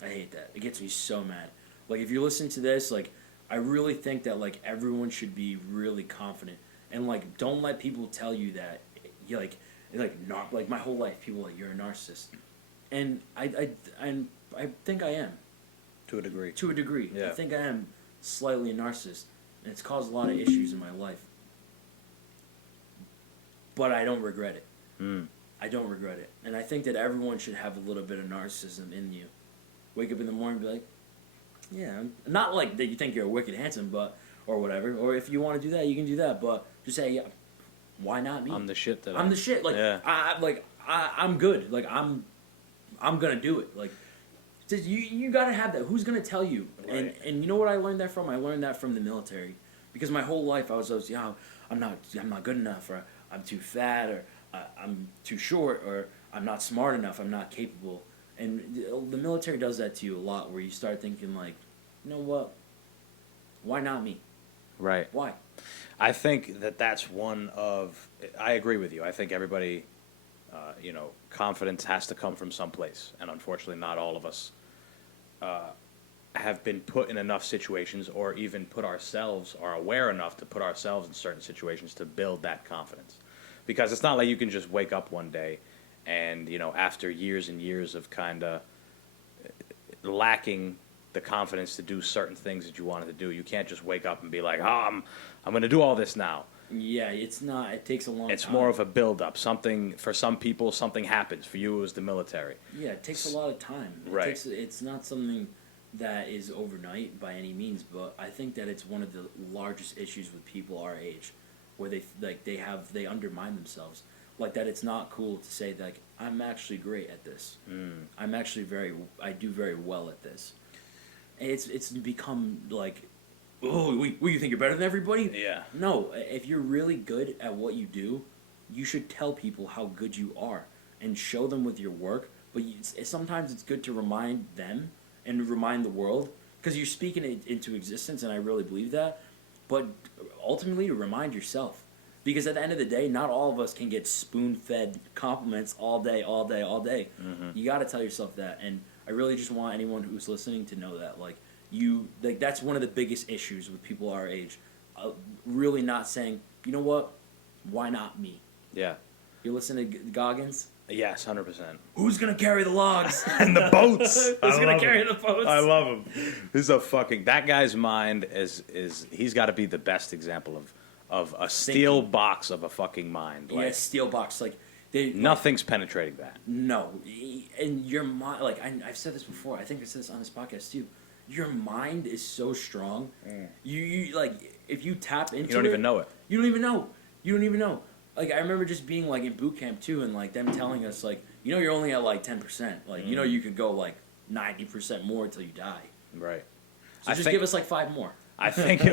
It gets me so mad. Like if you listen to this, like I really think that like everyone should be really confident and like don't let people tell you that you like my whole life people are like you're a narcissist, and I think I am To a degree. Yeah. I think I am slightly a narcissist, and it's caused a lot of issues in my life. But I don't regret it. I don't regret it. And I think that everyone should have a little bit of narcissism in you. Wake up in the morning and be like, yeah, not like that you think you're a wicked handsome, but, or whatever. Or if you want to do that, you can do that. But just say, yeah, why not me? I'm the shit that I'm the shit. Like, yeah. I'm good. Like, I'm going to do it. Like, you got to have that. Who's going to tell you? Right. And you know what I learned that from? I learned that from the military. Because my whole life I was always, I'm not good enough, or I'm too fat, or I'm too short, or I'm not smart enough, I'm not capable. And the military does that to you a lot, where you start thinking like, you know what? Why not me? Right. Why? I think that's one of. I agree with you. I think everybody, confidence has to come from someplace, and unfortunately, not all of us have been put in enough situations, or even are aware enough to put ourselves in certain situations to build that confidence. Because it's not like you can just wake up one day and, after years and years of kind of lacking the confidence to do certain things that you wanted to do, you can't just wake up and be like, I'm going to do all this now. Yeah, it's not. It takes a long time. It's more of a build-up. For some people, something happens. For you, it was the military. Yeah, it takes a lot of time. Right. It's not something that is overnight by any means, but I think that it's one of the largest issues with people our age, where they undermine themselves, like that. It's not cool to say like I'm actually great at this. I'm actually I do very well at this. And it's become like, oh, you think you're better than everybody? Yeah. No, if you're really good at what you do, you should tell people how good you are and show them with your work. But sometimes it's good to remind them and remind the world, because you're speaking it into existence, and I really believe that. But ultimately, to remind yourself, because at the end of the day, not all of us can get spoon-fed compliments all day. Mm-hmm. You got to tell yourself that, and I really just want anyone who's listening to know that, that's one of the biggest issues with people our age, really not saying, you know what, why not me? Yeah. You listen to Goggins? Yes, 100%. Who's gonna carry the logs And the boats. Who's gonna carry the boats? I love him. This is that guy's mind is he's got to be the best example of a steel box of a fucking mind. Yeah, steel box. Nothing's penetrating that. No, and your mind. I've said this before. I think I said this on this podcast too. Your mind is so strong. You if you tap into it, you don't even know it. You don't even know. Like, I remember just being, in boot camp, too, and, them telling us, you're only at, 10%. You could go, 90% more until you die. Right. So just give us, 5 more. I think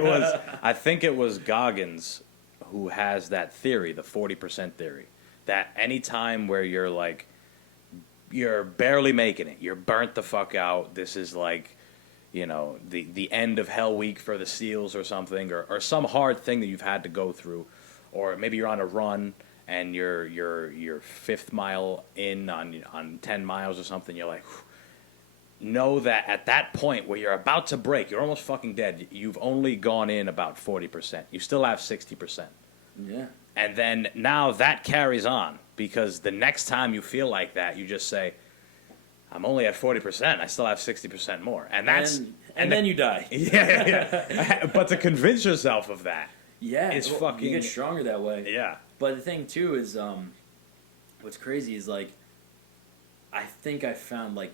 it was Goggins who has that theory, the 40% theory, that any time where you're, you're barely making it. You're burnt the fuck out. This is like, you know, the end of Hell Week for the SEALs or something, or some hard thing that you've had to go through, or maybe you're on a run and you're fifth mile in on 10 miles or something. You're like, know that at that point where you're about to break, you're almost fucking dead. You've only gone in about 40%. You still have 60%. Yeah. And then now that carries on because the next time you feel like that, you just say, I'm only at 40%. I still have 60% more. And that's and then you die. Yeah. But to convince yourself of that, it's fucking. You get stronger that way. Yeah. But the thing too is, what's crazy is like, I think I found like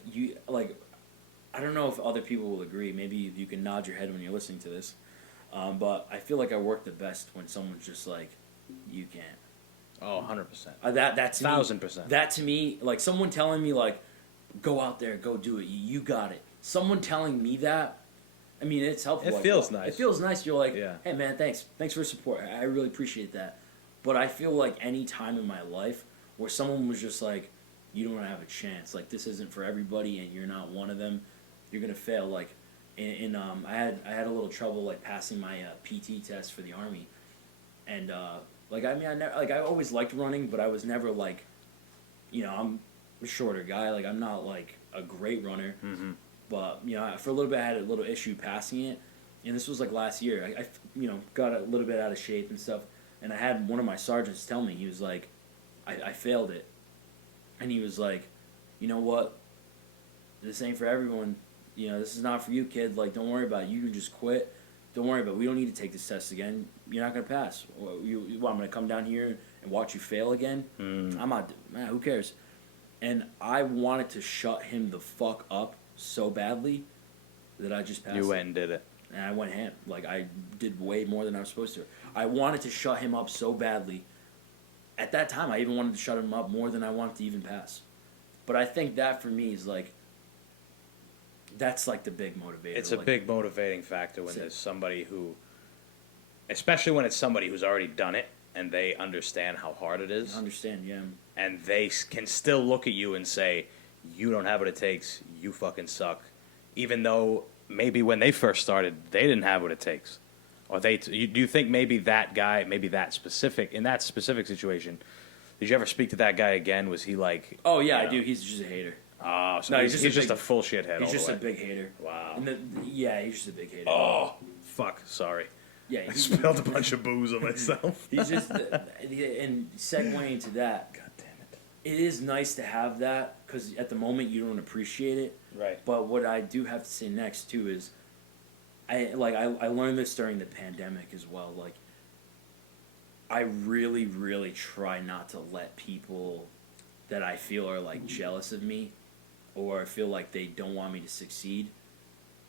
I don't know if other people will agree. Maybe you can nod your head when you're listening to this. But I feel like I work the best when someone's just like, you can't. Oh, 100%. That's 1,000%. That to me, like someone telling me like, go out there, go do it. You got it. Someone telling me that, I mean, it's helpful. It feels nice. It feels nice. You're like, yeah. Hey man, thanks for support. I really appreciate that. But I feel like any time in my life where someone was just like, you don't have a chance. Like this isn't for everybody, and you're not one of them. You're gonna fail. Like, I had a little trouble like passing my PT test for the Army, and I always liked running, but I was never like, you know, I'm a shorter guy. Like I'm not like a great runner, but you know, for a little bit I had a little issue passing it, and this was like last year. I you know got a little bit out of shape and stuff, and I had one of my sergeants tell me, he was like, I failed it, and he was like, you know what, this ain't for everyone. You know, this is not for you, kid. Like, don't worry about it. You can just quit. Don't worry about it. We don't need to take this test again. You're not going to pass. What, I'm going to come down here and watch you fail again? I'm not, man, who cares? And I wanted to shut him the fuck up so badly that I just passed. You went and did it. And I went ham. Like, I did way more than I was supposed to. I wanted to shut him up so badly. At that time, I even wanted to shut him up more than I wanted to even pass. But I think that for me is like, that's like the big motivator. It's a big motivating factor when there's somebody who, especially when it's somebody who's already done it and they understand how hard it is. I understand, yeah. And they can still look at you and say, you don't have what it takes, you fucking suck. Even though maybe when they first started, they didn't have what it takes. Or do you think maybe that guy, maybe in that specific situation, did you ever speak to that guy again? Was he like... Oh, yeah, I do. He's just a hater. Oh, so no, he's just a full shithead. He's just a big hater. Wow. Yeah, he's just a big hater. Oh, fuck. Sorry. Yeah, I spilled a bunch of booze on myself. He's just... and segueing to that... God damn it. It is nice to have that, because at the moment you don't appreciate it. Right. But what I do have to say next, too, is... I learned this during the pandemic as well. Like, I really, really try not to let people that I feel are, like, jealous of me or feel like they don't want me to succeed.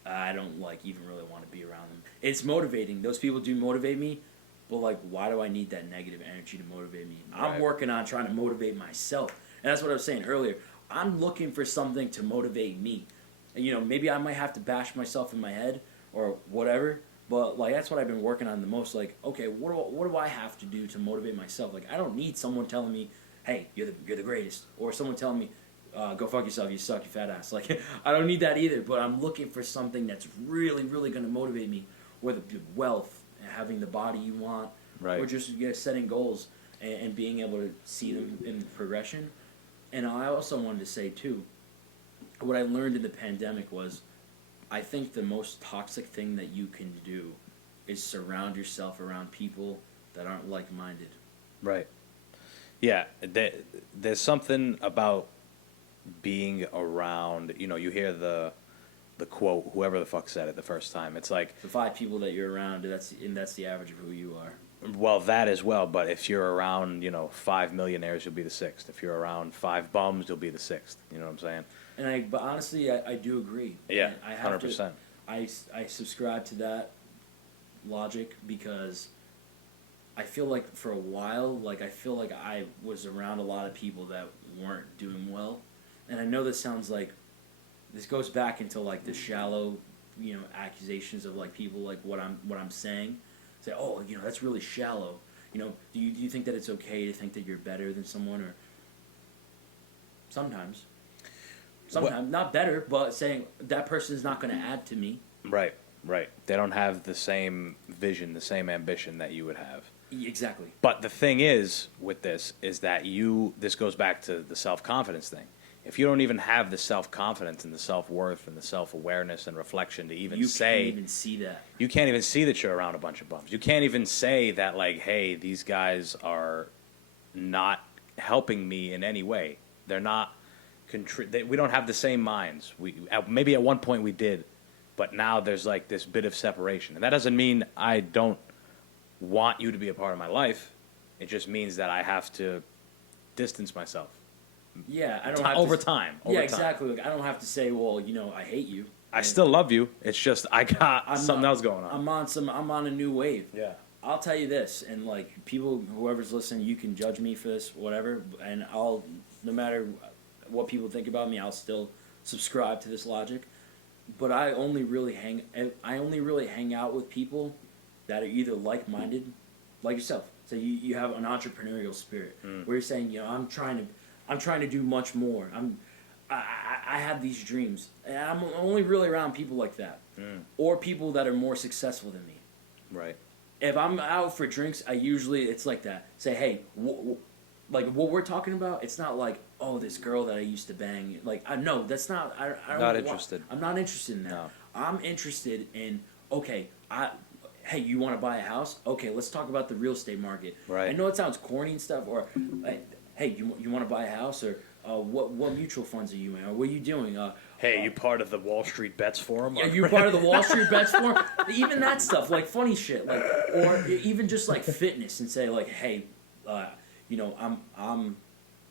I don't, like, even really want to be around them. It's motivating. Those people do motivate me, but, like, why do I need that negative energy to motivate me? Right. I'm working on trying to motivate myself. And that's what I was saying earlier. I'm looking for something to motivate me. And, you know, maybe I might have to bash myself in my head or whatever, but, like, that's what I've been working on the most. Like, okay, what do I have to do to motivate myself? Like, I don't need someone telling me, hey, you're the greatest, or someone telling me, go fuck yourself, you suck, you fat ass. Like, I don't need that either, but I'm looking for something that's really, really going to motivate me, whether it be wealth, having the body you want, right, or just setting goals and being able to see them in progression. And I also wanted to say, too, what I learned in the pandemic was, I think the most toxic thing that you can do is surround yourself around people that aren't like-minded. Right. Yeah, there's something about being around, you know, you hear the quote, whoever the fuck said it the first time. It's like... The 5 people that you're around, that's the average of who you are. Well, that as well, but if you're around, you know, 5 millionaires, you'll be the 6th. If you're around 5 bums, you'll be the 6th. You know what I'm saying? But honestly, I do agree. Yeah, I have 100%. I subscribe to that logic because I feel like for a while, like I feel like I was around a lot of people that weren't doing well. And I know this sounds like, this goes back into like the shallow, you know, accusations of like people like what I'm saying. Say, oh, you know, that's really shallow. You know, do you think that it's okay to think that you're better than someone? Or sometimes. Sometimes not better, but saying that person is not going to add to me. Right. They don't have the same vision, the same ambition that you would have. Exactly. But the thing is with this is that this goes back to the self-confidence thing. If you don't even have the self-confidence and the self-worth and the self-awareness and reflection to even say... You can't even see that. You can't even see that you're around a bunch of bums. You can't even say that, like, hey, these guys are not helping me in any way. They're not... we don't have the same minds. Maybe at one point we did, but now there's, like, this bit of separation. And that doesn't mean I don't want you to be a part of my life. It just means that I have to distance myself. Yeah, I don't have over to, time. Yeah, exactly. Like, I don't have to say, well, I hate you. I still love you. It's just I'm something else going on. I'm on a new wave. Yeah. I'll tell you this, and like people, whoever's listening, you can judge me for this, whatever, and no matter what people think about me, I'll still subscribe to this logic. But I only really hang out with people that are either like-minded, like yourself. So you have an entrepreneurial spirit where you're saying, I'm trying to do much more. I have these dreams, and I'm only really around people like that, or people that are more successful than me. Right. If I'm out for drinks, it's like that. Say, hey, like what we're talking about. It's not like, oh, this girl that I used to bang. Like, no, that's not. I don't not interested. I'm not interested in that. No. I'm interested in hey, you want to buy a house? Okay, let's talk about the real estate market. Right. I know it sounds corny and stuff, or hey, you want to buy a house, or what mutual funds are you in, or what are you doing? Hey, you part of the Wall Street Bets Forum? Yeah, you're part of the Wall Street Bets Forum. Even that stuff, like funny shit, like, or even just like fitness, and say like, hey, I'm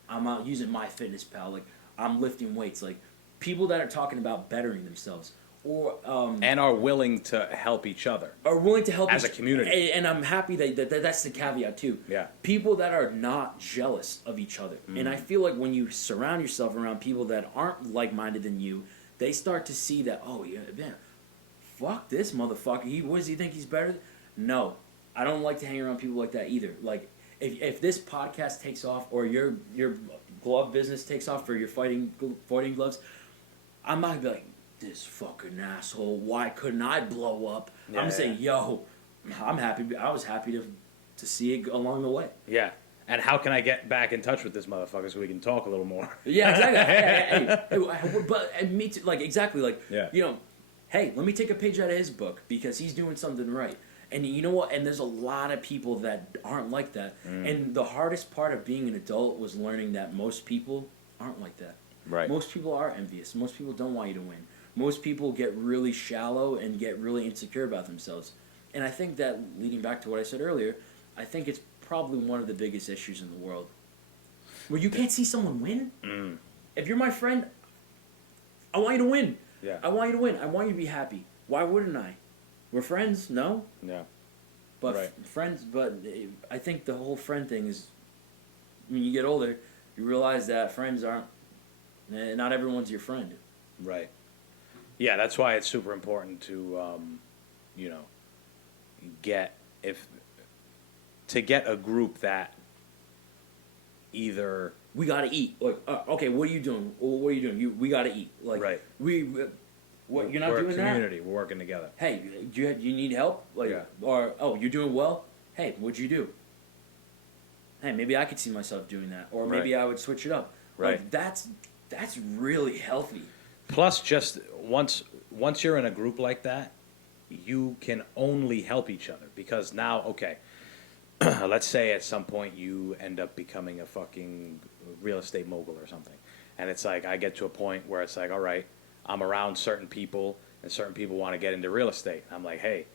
out using MyFitnessPal, like I'm lifting weights, like people that are talking about bettering themselves. Or, and are willing to help each other. Are willing to help as a community. And I'm happy that's the caveat too. Yeah. People that are not jealous of each other. And I feel like when you surround yourself around people that aren't like-minded than you, they start to see that, oh yeah, man, fuck this motherfucker. What does he think he's better? No. I don't like to hang around people like that either. Like if this podcast takes off, or your glove business takes off for your fighting gloves, I'm not gonna be like, this fucking asshole, why couldn't I blow up? Yeah, I'm saying, yo, I'm happy. I was happy to see it along the way. Yeah. And how can I get back in touch with this motherfucker so we can talk a little more? Yeah, exactly. But me too, like, exactly, like, yeah. Hey, let me take a page out of his book because he's doing something right. And you know what? And there's a lot of people that aren't like that. And the hardest part of being an adult was learning that most people aren't like that. Right. Most people are envious. Most people don't want you to win. Most people get really shallow and get really insecure about themselves. And I think that, leading back to what I said earlier, I think it's probably one of the biggest issues in the world. Where you can't see someone win. If you're my friend, I want you to win. Yeah. I want you to win. I want you to be happy. Why wouldn't I? We're friends, no? Yeah. But right. Friends, but I think the whole friend thing is, when you get older, you realize that friends aren't, not everyone's your friend. Right. Yeah, that's why it's super important to, get a group that either we gotta eat. Like, okay, what are you doing? What are you doing? We gotta eat. Like, right. You're not we're doing a community. We're working together. Hey, you need help? Like, yeah. Or you're doing well. Hey, what'd you do? Hey, maybe I could see myself doing that, or maybe I would switch it up. Right. Like, that's really healthy. Plus, just once you're in a group like that, you can only help each other because now, okay, let's say at some point you end up becoming a fucking real estate mogul or something, and it's like I get to a point where it's like, all right, I'm around certain people, and certain people want to get into real estate. I'm like, hey,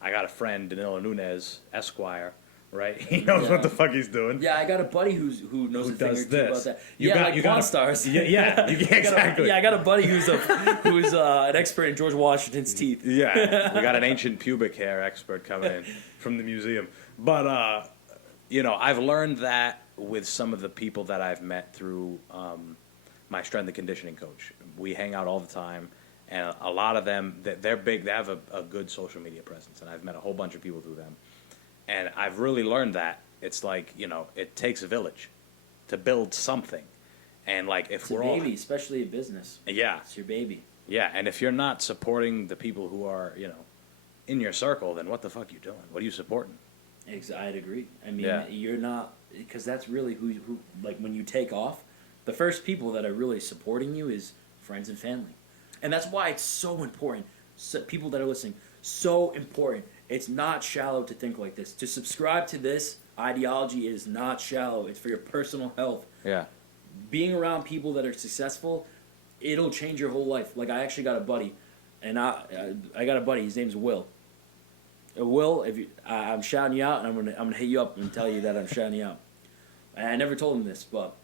I got a friend, Danilo Nunez, Esquire. Right, he knows what the fuck he's doing. Yeah, I got a buddy who knows a thing or two about that. You got stars. Yeah, exactly. I got a buddy who's an expert in George Washington's teeth. Yeah, we got an ancient pubic hair expert coming in from the museum. But I've learned that with some of the people that I've met through my strength and conditioning coach. We hang out all the time, and a lot of them they're big. They have a good social media presence, and I've met a whole bunch of people through them. And I've really learned that it's like, it takes a village to build something. And like, if It's we're a all, baby, especially a business. yeah, It's your baby. yeah, and if you're not supporting the people who are, in your circle, then what the fuck you doing? What are you supporting? I'd agree. I mean, Yeah. you're not, because that's really who like when you take off, the first people that are really supporting you is friends and family, and that's why it's so important. So, people that are listening, so important. It's not shallow to think like this. To subscribe to this ideology is not shallow. It's for your personal health. Yeah. Being around people that are successful, it'll change your whole life. Like I actually got a buddy, and I got a buddy. His name's Will. Will, if you, I'm shouting you out, and I'm gonna hit you up and tell you that I'm shouting you out. And I never told him this, but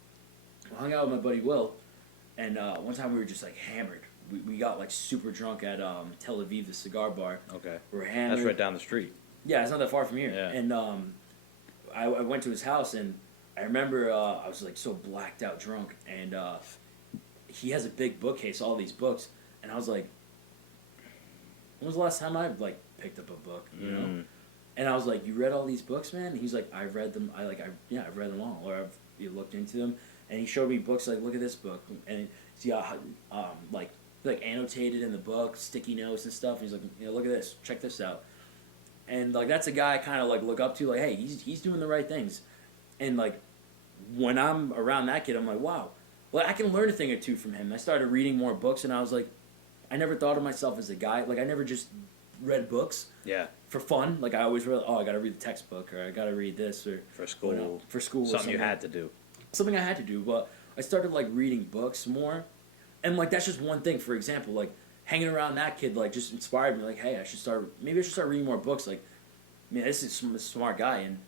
I hung out with my buddy Will, and one time we were just like hammered. We got like super drunk at Tel Aviv, the cigar bar. Okay. We were hammered. That's right down the street. Yeah, it's not that far from here. Yeah. And I went to his house, and I remember I was like so blacked out drunk, and he has a big bookcase, all these books, and I was like, when was the last time I like picked up a book, you know? And I was like, you read all these books, man? And he's like, I've read them. I've read them all, or I've looked into them. And he showed me books like, look at this book, and see how like annotated in the book, sticky notes and stuff. He's like, look at this, check this out. And like that's a guy I kind of like look up to, like, hey, he's doing the right things. And like when I'm around that kid, I'm like, wow, well, I can learn a thing or two from him. I started reading more books, and I was like, I never thought of myself as a guy. Like I never just read books. Yeah. For fun, like I always read. Oh, I got to read the textbook, or I got to read this, or For school. for school. Something you had to do. Something I had to do, but I started like reading books more, and like that's just one thing. For example, like hanging around that kid, like just inspired me. Like, hey, maybe I should start reading more books. Like, man, this is a smart guy, and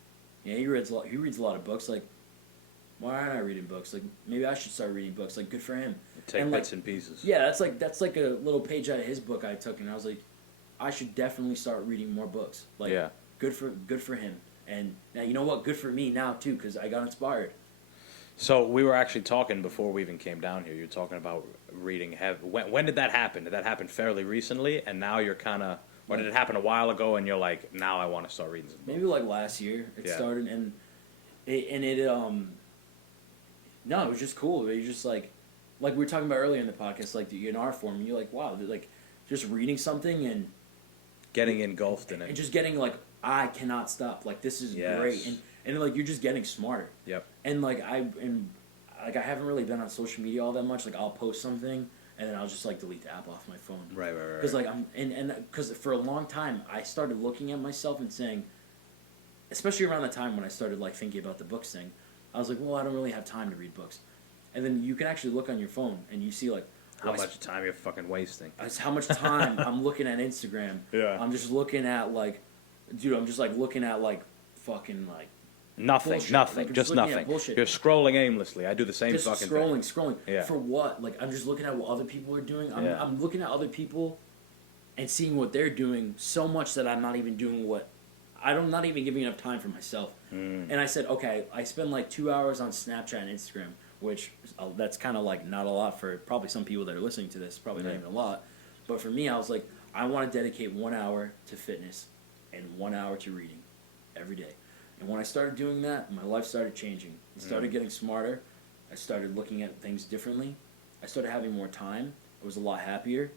yeah, he reads a lot of books. Like, why aren't I reading books? Like, maybe I should start reading books. Like, good for him. Take and, bits like, and pieces. Yeah, that's like a little page out of his book I took, and I was like, I should definitely start reading more books. Like, Yeah. good for him. And now you know what? Good for me now too, because I got inspired. So we were actually talking before we even came down here. You were talking about reading. When did that happen? Did that happen fairly recently? And now you're kind of, or did it happen a while ago? And you're like, now I want to start reading some books? Maybe like last year it started, and no, it was just cool. It was just like we were talking about earlier in the podcast, like the ENR form. And you're like, wow, like just reading something and Getting engulfed in it. and just getting like, I cannot stop. Like this is Yes. great, and like you're just getting smarter. Yep. And like I haven't really been on social media all that much. Like I'll post something and then I'll just like delete the app off my phone. Right. Because like because for a long time I started looking at myself and saying, especially around the time when I started like thinking about the books thing, I was like, well, I don't really have time to read books. And then you can actually look on your phone and you see like How much time you're fucking wasting. how much time I'm looking at Instagram. Yeah. I'm just looking at like, dude, I'm just like looking at like fucking like Nothing. bullshit. Nothing. Like, just looking at nothing. bullshit. You're scrolling aimlessly. I do the same just fucking scrolling, thing. Yeah. For what? Like I'm just looking at what other people are doing. Yeah. I'm looking at other people and seeing what they're doing so much that I'm not even doing what I'm not even giving enough time for myself. And I said, okay, I spend like 2 hours on Snapchat and Instagram, which that's kind of like not a lot for probably some people that are listening to this. Probably not even a lot, but for me, I was like, I want to dedicate 1 hour to fitness and 1 hour to reading every day. And when I started doing that, my life started changing. I started getting smarter. I started looking at things differently. I started having more time. I was a lot happier.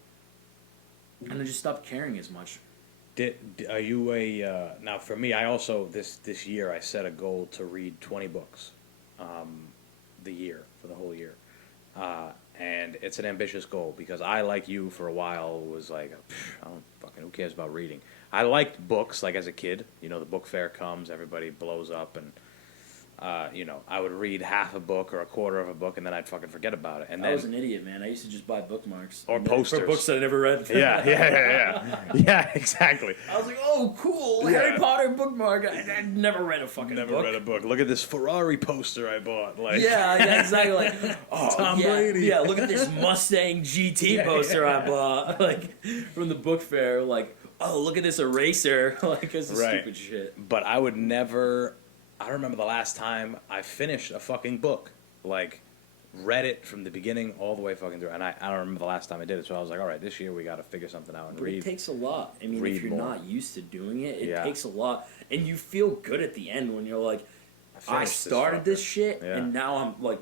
And I just stopped caring as much. Are you a now? For me, I also this year I set a goal to read 20 books, for the whole year, and it's an ambitious goal because I, like you, for a while was like, I don't fucking, who cares about reading? I liked books like as a kid. You know, the book fair comes, everybody blows up, and I would read half a book or a quarter of a book, and then I'd fucking forget about it. And then I was an idiot, man. I used to just buy bookmarks or posters for books that I never read. Yeah, exactly. I was like, oh, cool, Harry Potter bookmark. I never read a fucking book. Never read a book. Look at this Ferrari poster I bought. Like, yeah, exactly. Like, oh, Tom Brady. Yeah, look at this Mustang GT poster I bought, like from the book fair. Like, oh, look at this eraser. Like, this is stupid shit. But I would never. I don't remember the last time I finished a fucking book. Like, read it from the beginning all the way fucking through. And I don't remember the last time I did it. So I was like, all right, this year we got to figure something out and But read. it takes a lot. I mean, read if you're more. not used to doing it, it Yeah. takes a lot. And you feel good at the end when you're like, I finished started this shit, Yeah. and now I'm like,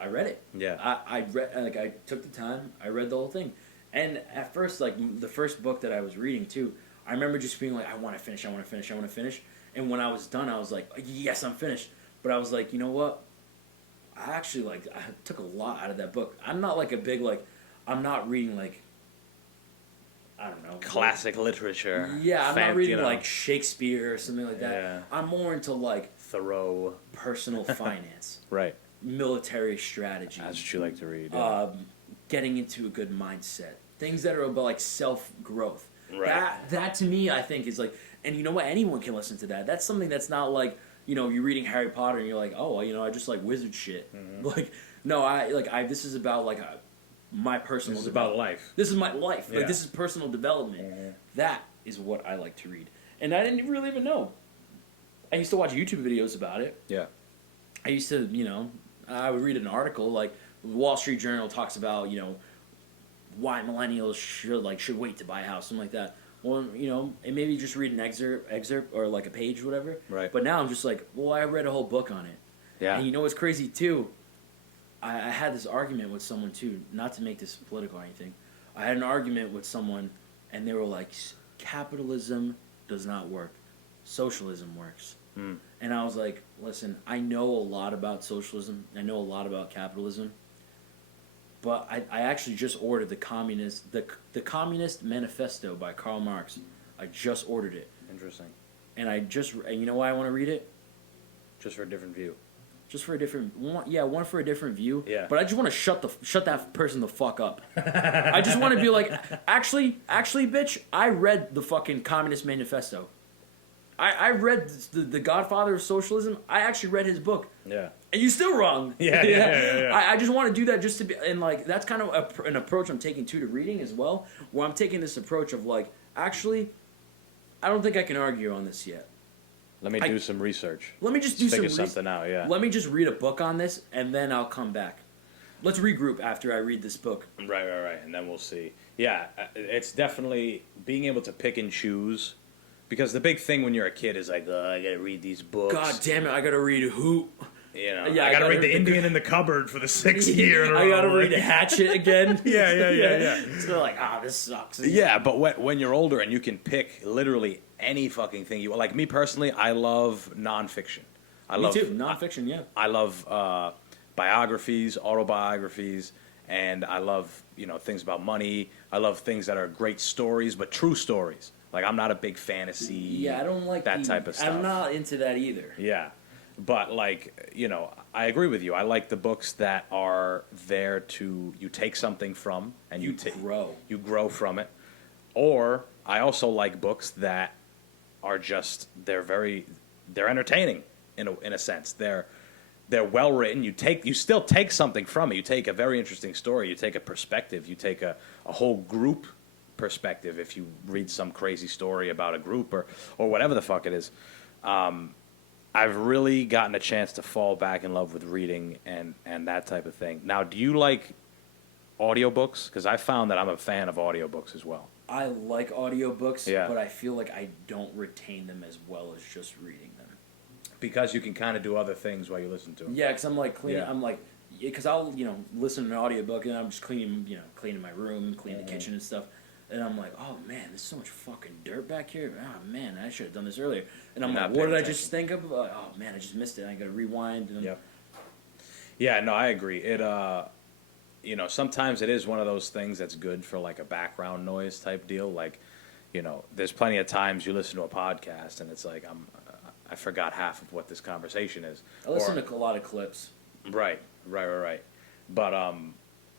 I read it. Yeah. I read, like, I took the time. I read the whole thing, and at first, like, the first book that I was reading too, I remember just being like, I want to finish. I want to finish. I want to finish. And when I was done, I was like, yes, I'm finished. But I was like, you know what? I actually, like, I took a lot out of that book. I'm not like a big, like, I'm not reading like, I don't know, Classic literature. yeah, I'm not reading like Shakespeare or something like that. Yeah. I'm more into like Thoreau. personal finance, Right. military strategy, That's what you like to read. Yeah. getting into a good mindset, things that are about like self growth. Right. That to me, I think is like, and you know what? Anyone can listen to that. That's something that's not like, you know, you're reading Harry Potter and you're like, oh, you know, I just like wizard shit. Mm-hmm. Like, no, I this is about like my personal. This is about life. This is my life. Yeah. Like, this is personal development. Mhm. That is what I like to read, and I didn't really even know. I used to watch YouTube videos about it. Yeah. I used to, you know, I would read an article like Wall Street Journal talks about, you know, why millennials should wait to buy a house, something like that. Well, you know, and maybe just read an excerpt or like a page, or whatever. Right. But now I'm just like, well, I read a whole book on it. Yeah. And you know what's crazy too? I had this argument with someone too, not to make this political or anything. I had an argument with someone, and they were like, capitalism does not work. Socialism works. Mm. And I was like, listen, I know a lot about socialism. I know a lot about capitalism. But I actually just ordered the Communist Manifesto by Karl Marx. I just ordered it. Interesting. And you know why I want to read it? Just for a different view. Just for a different one for a different view. Yeah. But I just want to shut that person the fuck up. I just want to be like, actually, bitch, I read the fucking Communist Manifesto. I read the Godfather of Socialism. I actually read his book. Yeah. And you're still wrong. Yeah. I just want to do that just to be, and like that's kind of an approach I'm taking to reading as well, where I'm taking this approach of like, actually, I don't think I can argue on this yet. Let me do some research. Let me just do figure something out. Yeah. Let me just read a book on this, and then I'll come back. Let's regroup after I read this book. Right, and then we'll see. Yeah, it's definitely being able to pick and choose, because the big thing when you're a kid is like, I gotta read these books. God damn it, I gotta read who. You know, Yeah, I gotta read the Indian in the cupboard for the 6th year in a row. I gotta read Hatchet again. Yeah. So they're like, this sucks. Yeah, but when you're older and you can pick literally any fucking thing you like. Me personally, I love nonfiction. Me too, nonfiction. Yeah. I love biographies, autobiographies, and I love things about money. I love things that are great stories, but true stories. Like, I'm not a big fantasy. Yeah, I don't like that type of stuff. I'm not into that either. Yeah. But, like, I agree with you. I like the books that are there you take something from and you grow. You grow from it. Or I also like books that are just, they're entertaining in a sense. They're well written. You still take something from it. You take a very interesting story. You take a perspective. You take a whole group perspective if you read some crazy story about a group or whatever the fuck it is. I've really gotten a chance to fall back in love with reading and that type of thing. Now, do you like audiobooks? Because I found that I'm a fan of audiobooks as well. I like audiobooks, Yeah. but I feel like I don't retain them as well as just reading them. Because you can kind of do other things while you listen to them. Yeah, because I'm like cleaning. Yeah. I'm like, because I'll listen to an audiobook and I'm just cleaning my room, cleaning the kitchen and stuff. And I'm like, oh man, there's so much fucking dirt back here. Oh man, I should have done this earlier. And I'm like, what did I just think of? Oh man, I just missed it. I gotta rewind. And Yep. Yeah, no, I agree. It, sometimes it is one of those things that's good for like a background noise type deal. Like, there's plenty of times you listen to a podcast and it's like I forgot half of what this conversation is. I listen to a lot of clips. Right. But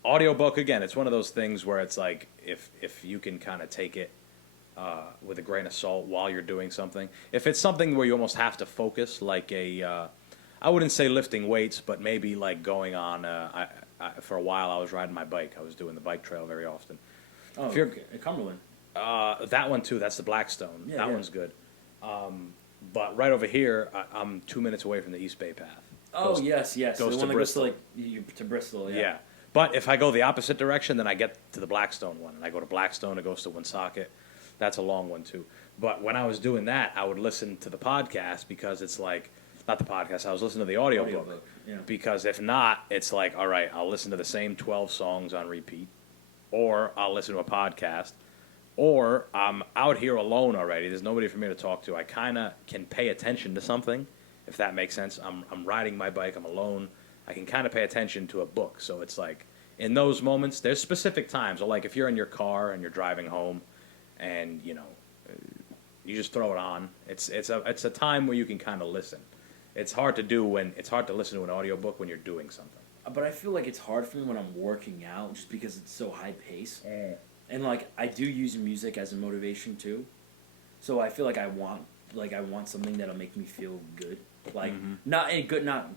audiobook, again, it's one of those things where it's like if you can kind of take it with a grain of salt while you're doing something. If it's something where you almost have to focus, like I wouldn't say lifting weights, but maybe like going on, for a while I was riding my bike. I was doing the bike trail very often. Oh, okay. Cumberland. That one too, that's the Blackstone. Yeah, that yeah. one's good. But right over here, I'm 2 minutes away from the East Bay Path. Oh, yes. Goes the one to that Bristol. goes to Bristol, yeah. Yeah. But if I go the opposite direction, then I get to the Blackstone one. And I go to Blackstone, it goes to Woonsocket. That's a long one, too. But when I was doing that, I would listen to the podcast because it's like not the podcast. I was listening to the audiobook. Yeah. Because if not, it's like, all right, I'll listen to the same 12 songs on repeat, or I'll listen to a podcast, or I'm out here alone already. There's nobody for me to talk to. I kind of can pay attention to something, if that makes sense. I'm riding my bike. I'm alone. I can kind of pay attention to a book. So it's like, in those moments, there's specific times. Or like if you're in your car and you're driving home, and you just throw it on. It's a time where you can kind of listen. It's hard to listen to an audiobook when you're doing something. But I feel like it's hard for me when I'm working out, just because it's so high pace. And like I do use music as a motivation too, so I feel like I want something that'll make me feel good. Like not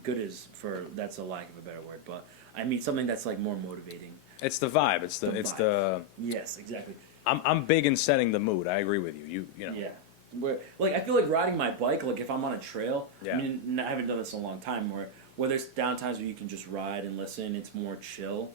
good is for, that's a lack of a better word, but I mean something that's like more motivating. It's the vibe. It's the. Yes, exactly. I'm big in setting the mood. I agree with you. You know. Yeah. Like I feel like riding my bike, like if I'm on a trail, Yeah. I mean, I haven't done this in a long time, where there's down times where you can just ride and listen. It's more chill.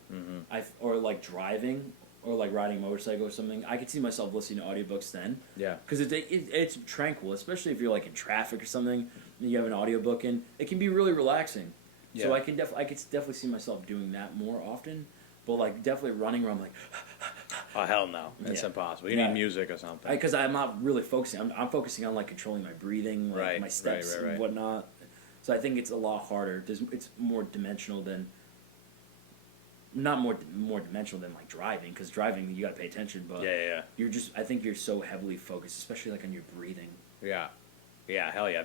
Or like driving, or like riding a motorcycle or something. I could see myself listening to audiobooks then. Yeah. Because it's tranquil, especially if you're like in traffic or something and you have an audiobook in. It can be really relaxing. Yeah. So I could definitely see myself doing that more often. But like definitely running where I'm like. Oh hell no! It's impossible. You need music or something. Because I'm not really focusing. I'm focusing on like controlling my breathing, like my steps and whatnot. So I think it's a lot harder. It's more dimensional than. Not more dimensional than like driving, because driving you got to pay attention. But you're just. I think you're so heavily focused, especially like on your breathing. Yeah, hell yeah.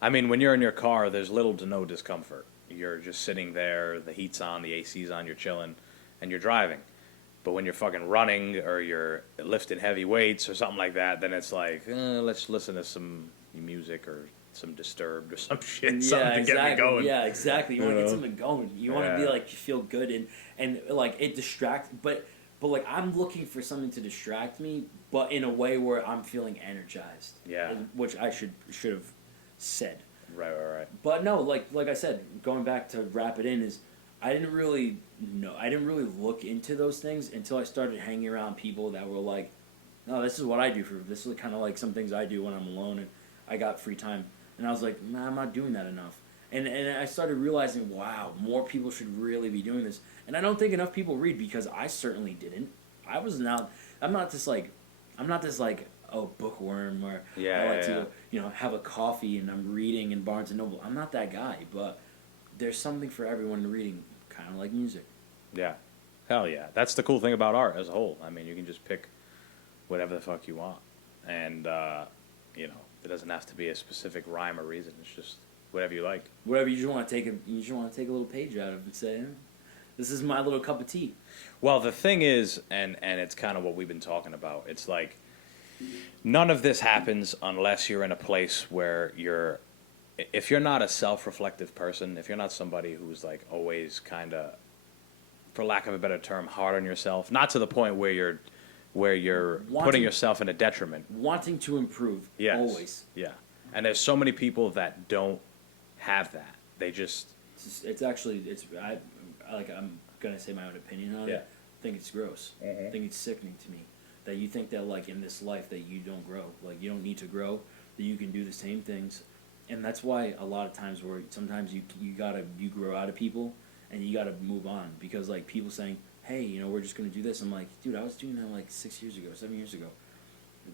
When you're in your car, there's little to no discomfort. You're just sitting there. The heat's on, the AC's on. You're chilling, and you're driving. But when you're fucking running or you're lifting heavy weights or something like that, then it's like, let's listen to some music or some Disturbed or some shit. Something to get me going. Yeah, exactly. You want to get something going. You want to be like, you feel good and like it distracts. But like I'm looking for something to distract me, but in a way where I'm feeling energized. Yeah. Which I should have said. Right. But no, like I said, going back to wrap it in is, I didn't really look into those things until I started hanging around people that were like, no, this is what I do this is kind of like some things I do when I'm alone and I got free time. And I was like, nah, I'm not doing that enough. And I started realizing, wow, more people should really be doing this. And I don't think enough people read, because I certainly didn't. I'm not this bookworm where I like to have a coffee and I'm reading in Barnes and Noble. I'm not that guy, but there's something for everyone in reading, kind of like music. Yeah. Hell yeah. That's the cool thing about art as a whole. I mean, you can just pick whatever the fuck you want. And, it doesn't have to be a specific rhyme or reason. It's just whatever you like. Whatever you just want to take a little page out of and say, this is my little cup of tea. Well, the thing is, and it's kind of what we've been talking about, it's like none of this happens unless you're in a place where if you're not a self-reflective person, if you're not somebody who's like always kind of, for lack of a better term, hard on yourself, not to the point where you're putting yourself in a detriment. Wanting to improve, yes. Always. Yeah. And there's so many people that don't have that. They just... I'm going to say my own opinion on it. I think it's gross. I think it's sickening to me that you think that like in this life that you don't grow. Like you don't need to grow, that you can do the same things. And that's why a lot of times where sometimes you grow out of people and you gotta move on, because like people saying, hey, we're just gonna do this. I'm like, dude, I was doing that like 6 years ago, 7 years ago.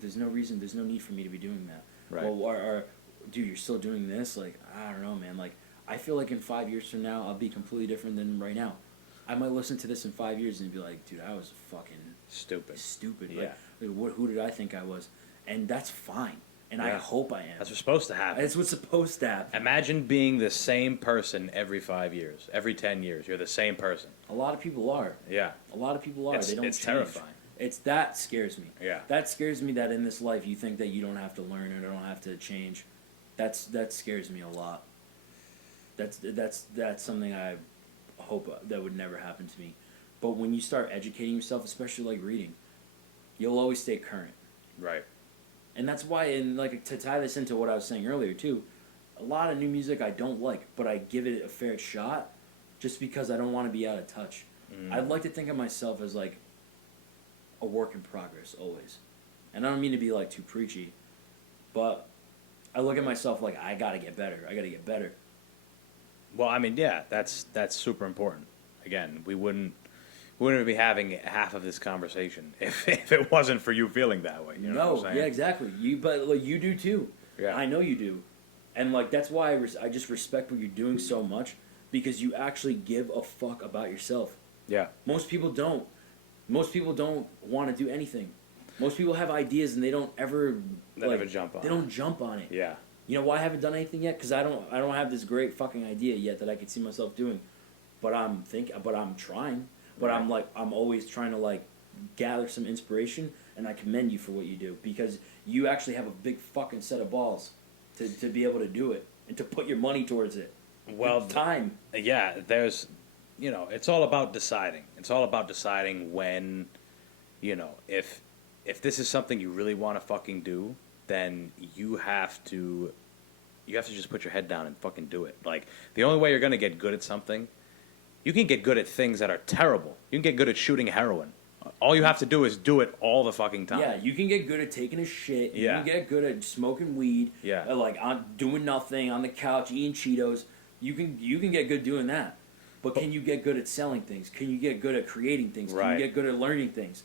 There's no need for me to be doing that. Right. Well, or dude, you're still doing this? Like, I don't know, man. Like, I feel like in 5 years from now, I'll be completely different than right now. I might listen to this in 5 years and be like, dude, I was fucking stupid. Yeah. Like, who did I think I was? And that's fine. And I hope I am. That's what's supposed to happen. That's what's supposed to happen. Imagine being the same person every 5 years. Every 10 years, you're the same person. A lot of people are. Yeah. A lot of people are. They don't It's change. terrifying. That scares me. Yeah. That scares me, that in this life you think that you don't have to learn or don't have to change. That scares me a lot. That's something I hope that would never happen to me. But when you start educating yourself, especially like reading, you'll always stay current. Right. And that's why, and like to tie this into what I was saying earlier too, a lot of new music I don't like, but I give it a fair shot, just because I don't want to be out of touch. I'd like to think of myself as like a work in progress always, and I don't mean to be like too preachy, but I look at myself like I gotta get better. I gotta get better. Well, I mean, yeah, that's super important. Again, we wouldn't be having half of this conversation if it wasn't for you feeling that way. You know No, what I'm saying? yeah, exactly. But like you do too. Yeah. I know you do, and like that's why I just respect what you're doing so much because you actually give a fuck about yourself. Yeah. Most people don't. Most people don't want to do anything. Most people have ideas and they don't ever. They never jump on They don't jump on it. Yeah. You know why I haven't done anything yet? Because I don't have this great fucking idea yet that I could see myself doing. But I'm trying. But Right. I'm always trying to like gather some inspiration, and I commend you for what you do because you actually have a big fucking set of balls to be able to do it and to put your money towards it. Well, It's time. Yeah, there's, it's all about deciding. It's all about deciding when, if this is something you really want to fucking do, then you have to just put your head down and fucking do it. Like, the only way you're going to get good at something, you can get good at things that are terrible. You can get good at shooting heroin. All you have to do is do it all the fucking time. Yeah, you can get good at taking a shit. You Yeah. can get good at smoking weed. Yeah. Like on doing nothing on the couch, eating Cheetos. You can get good doing that. But can you get good at selling things? Can you get good at creating things? Can Right. you get good at learning things?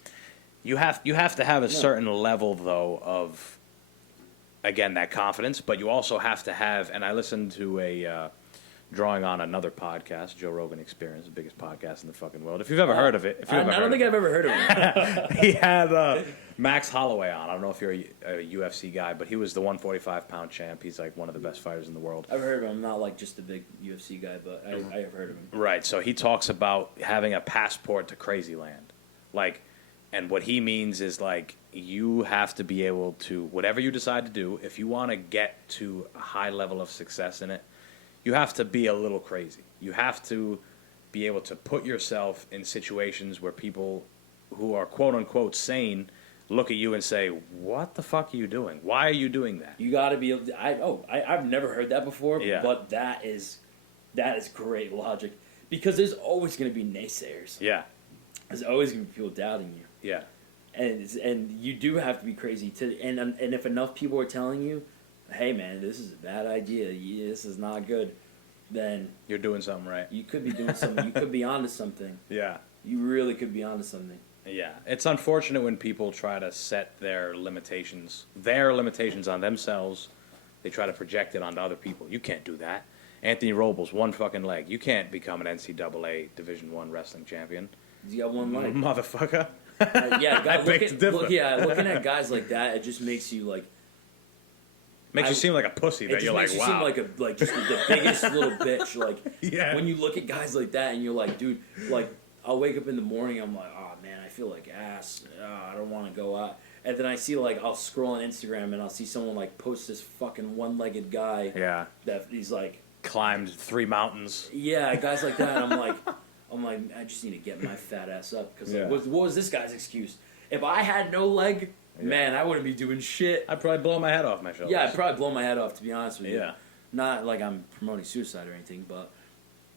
You have to have a certain level, though, of, again, that confidence, but you also have to have, and I listened to a drawing on another podcast, Joe Rogan Experience, the biggest podcast in the fucking world. If you've ever heard of it. I don't think I've ever heard of it. He had Max Holloway on. I don't know if you're a UFC guy, but he was the 145-pound champ. He's like one of the best fighters in the world. I've heard of him. I'm not like just a big UFC guy, but I have heard of him. Right, so he talks about having a passport to crazy land. Like, and what he means is, like, you have to be able to, whatever you decide to do, if you want to get to a high level of success in it, you have to be a little crazy. You have to be able to put yourself in situations where people who are quote-unquote sane look at you and say, what the fuck are you doing? Why are you doing that? You got to be able to, I've never heard that before, Yeah. but that is great logic because there's always going to be naysayers. Yeah, There's always going to be people doubting you. yeah. And you do have to be crazy and if enough people are telling you, hey man, this is a bad idea, this is not good, then You're doing something right. you could be doing something. You could be onto something. Yeah. You really could be onto something. Yeah, it's unfortunate when people try to set their limitations on themselves. They try to project it onto other people. You can't do that. Anthony Robles, one fucking leg. You can't become an NCAA Division I wrestling champion. You got one leg. Motherfucker. Yeah, I beg to differ. looking at guys like that, it just makes you like. Makes you seem like a pussy It that just you're makes like, you wow. seem like just the biggest little bitch. Like Yeah. when you look at guys like that and you're like, dude, like I'll wake up in the morning, I'm like, oh man, I feel like ass. I don't want to go out. And then I see like I'll scroll on Instagram and I'll see someone like post this fucking one-legged guy Yeah. that he's like, Climbed 3 mountains. yeah, guys like that. And I'm like, I just need to get my fat ass up because Yeah. what was this guy's excuse? If I had no leg, man, I wouldn't be doing shit. I'd probably blow my head off my shoulders. Yeah, I'd probably blow my head off, to be honest with you. Yeah. Not like I'm promoting suicide or anything, but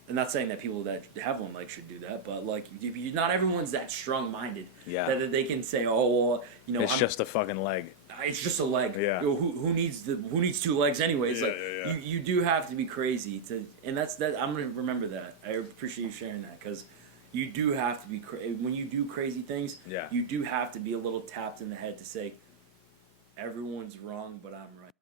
I'm not saying that people that have one leg should do that, but like, not everyone's that strong-minded. Yeah. That they can say, oh, well, It's just a fucking leg. it's just a leg. Yeah. Who needs 2 legs anyways? Yeah, Like, yeah. you do have to be crazy to, and that's that. I'm gonna remember that. I appreciate you sharing that because you do have to be when you do crazy things. Yeah. You do have to be a little tapped in the head to say, everyone's wrong, but I'm right.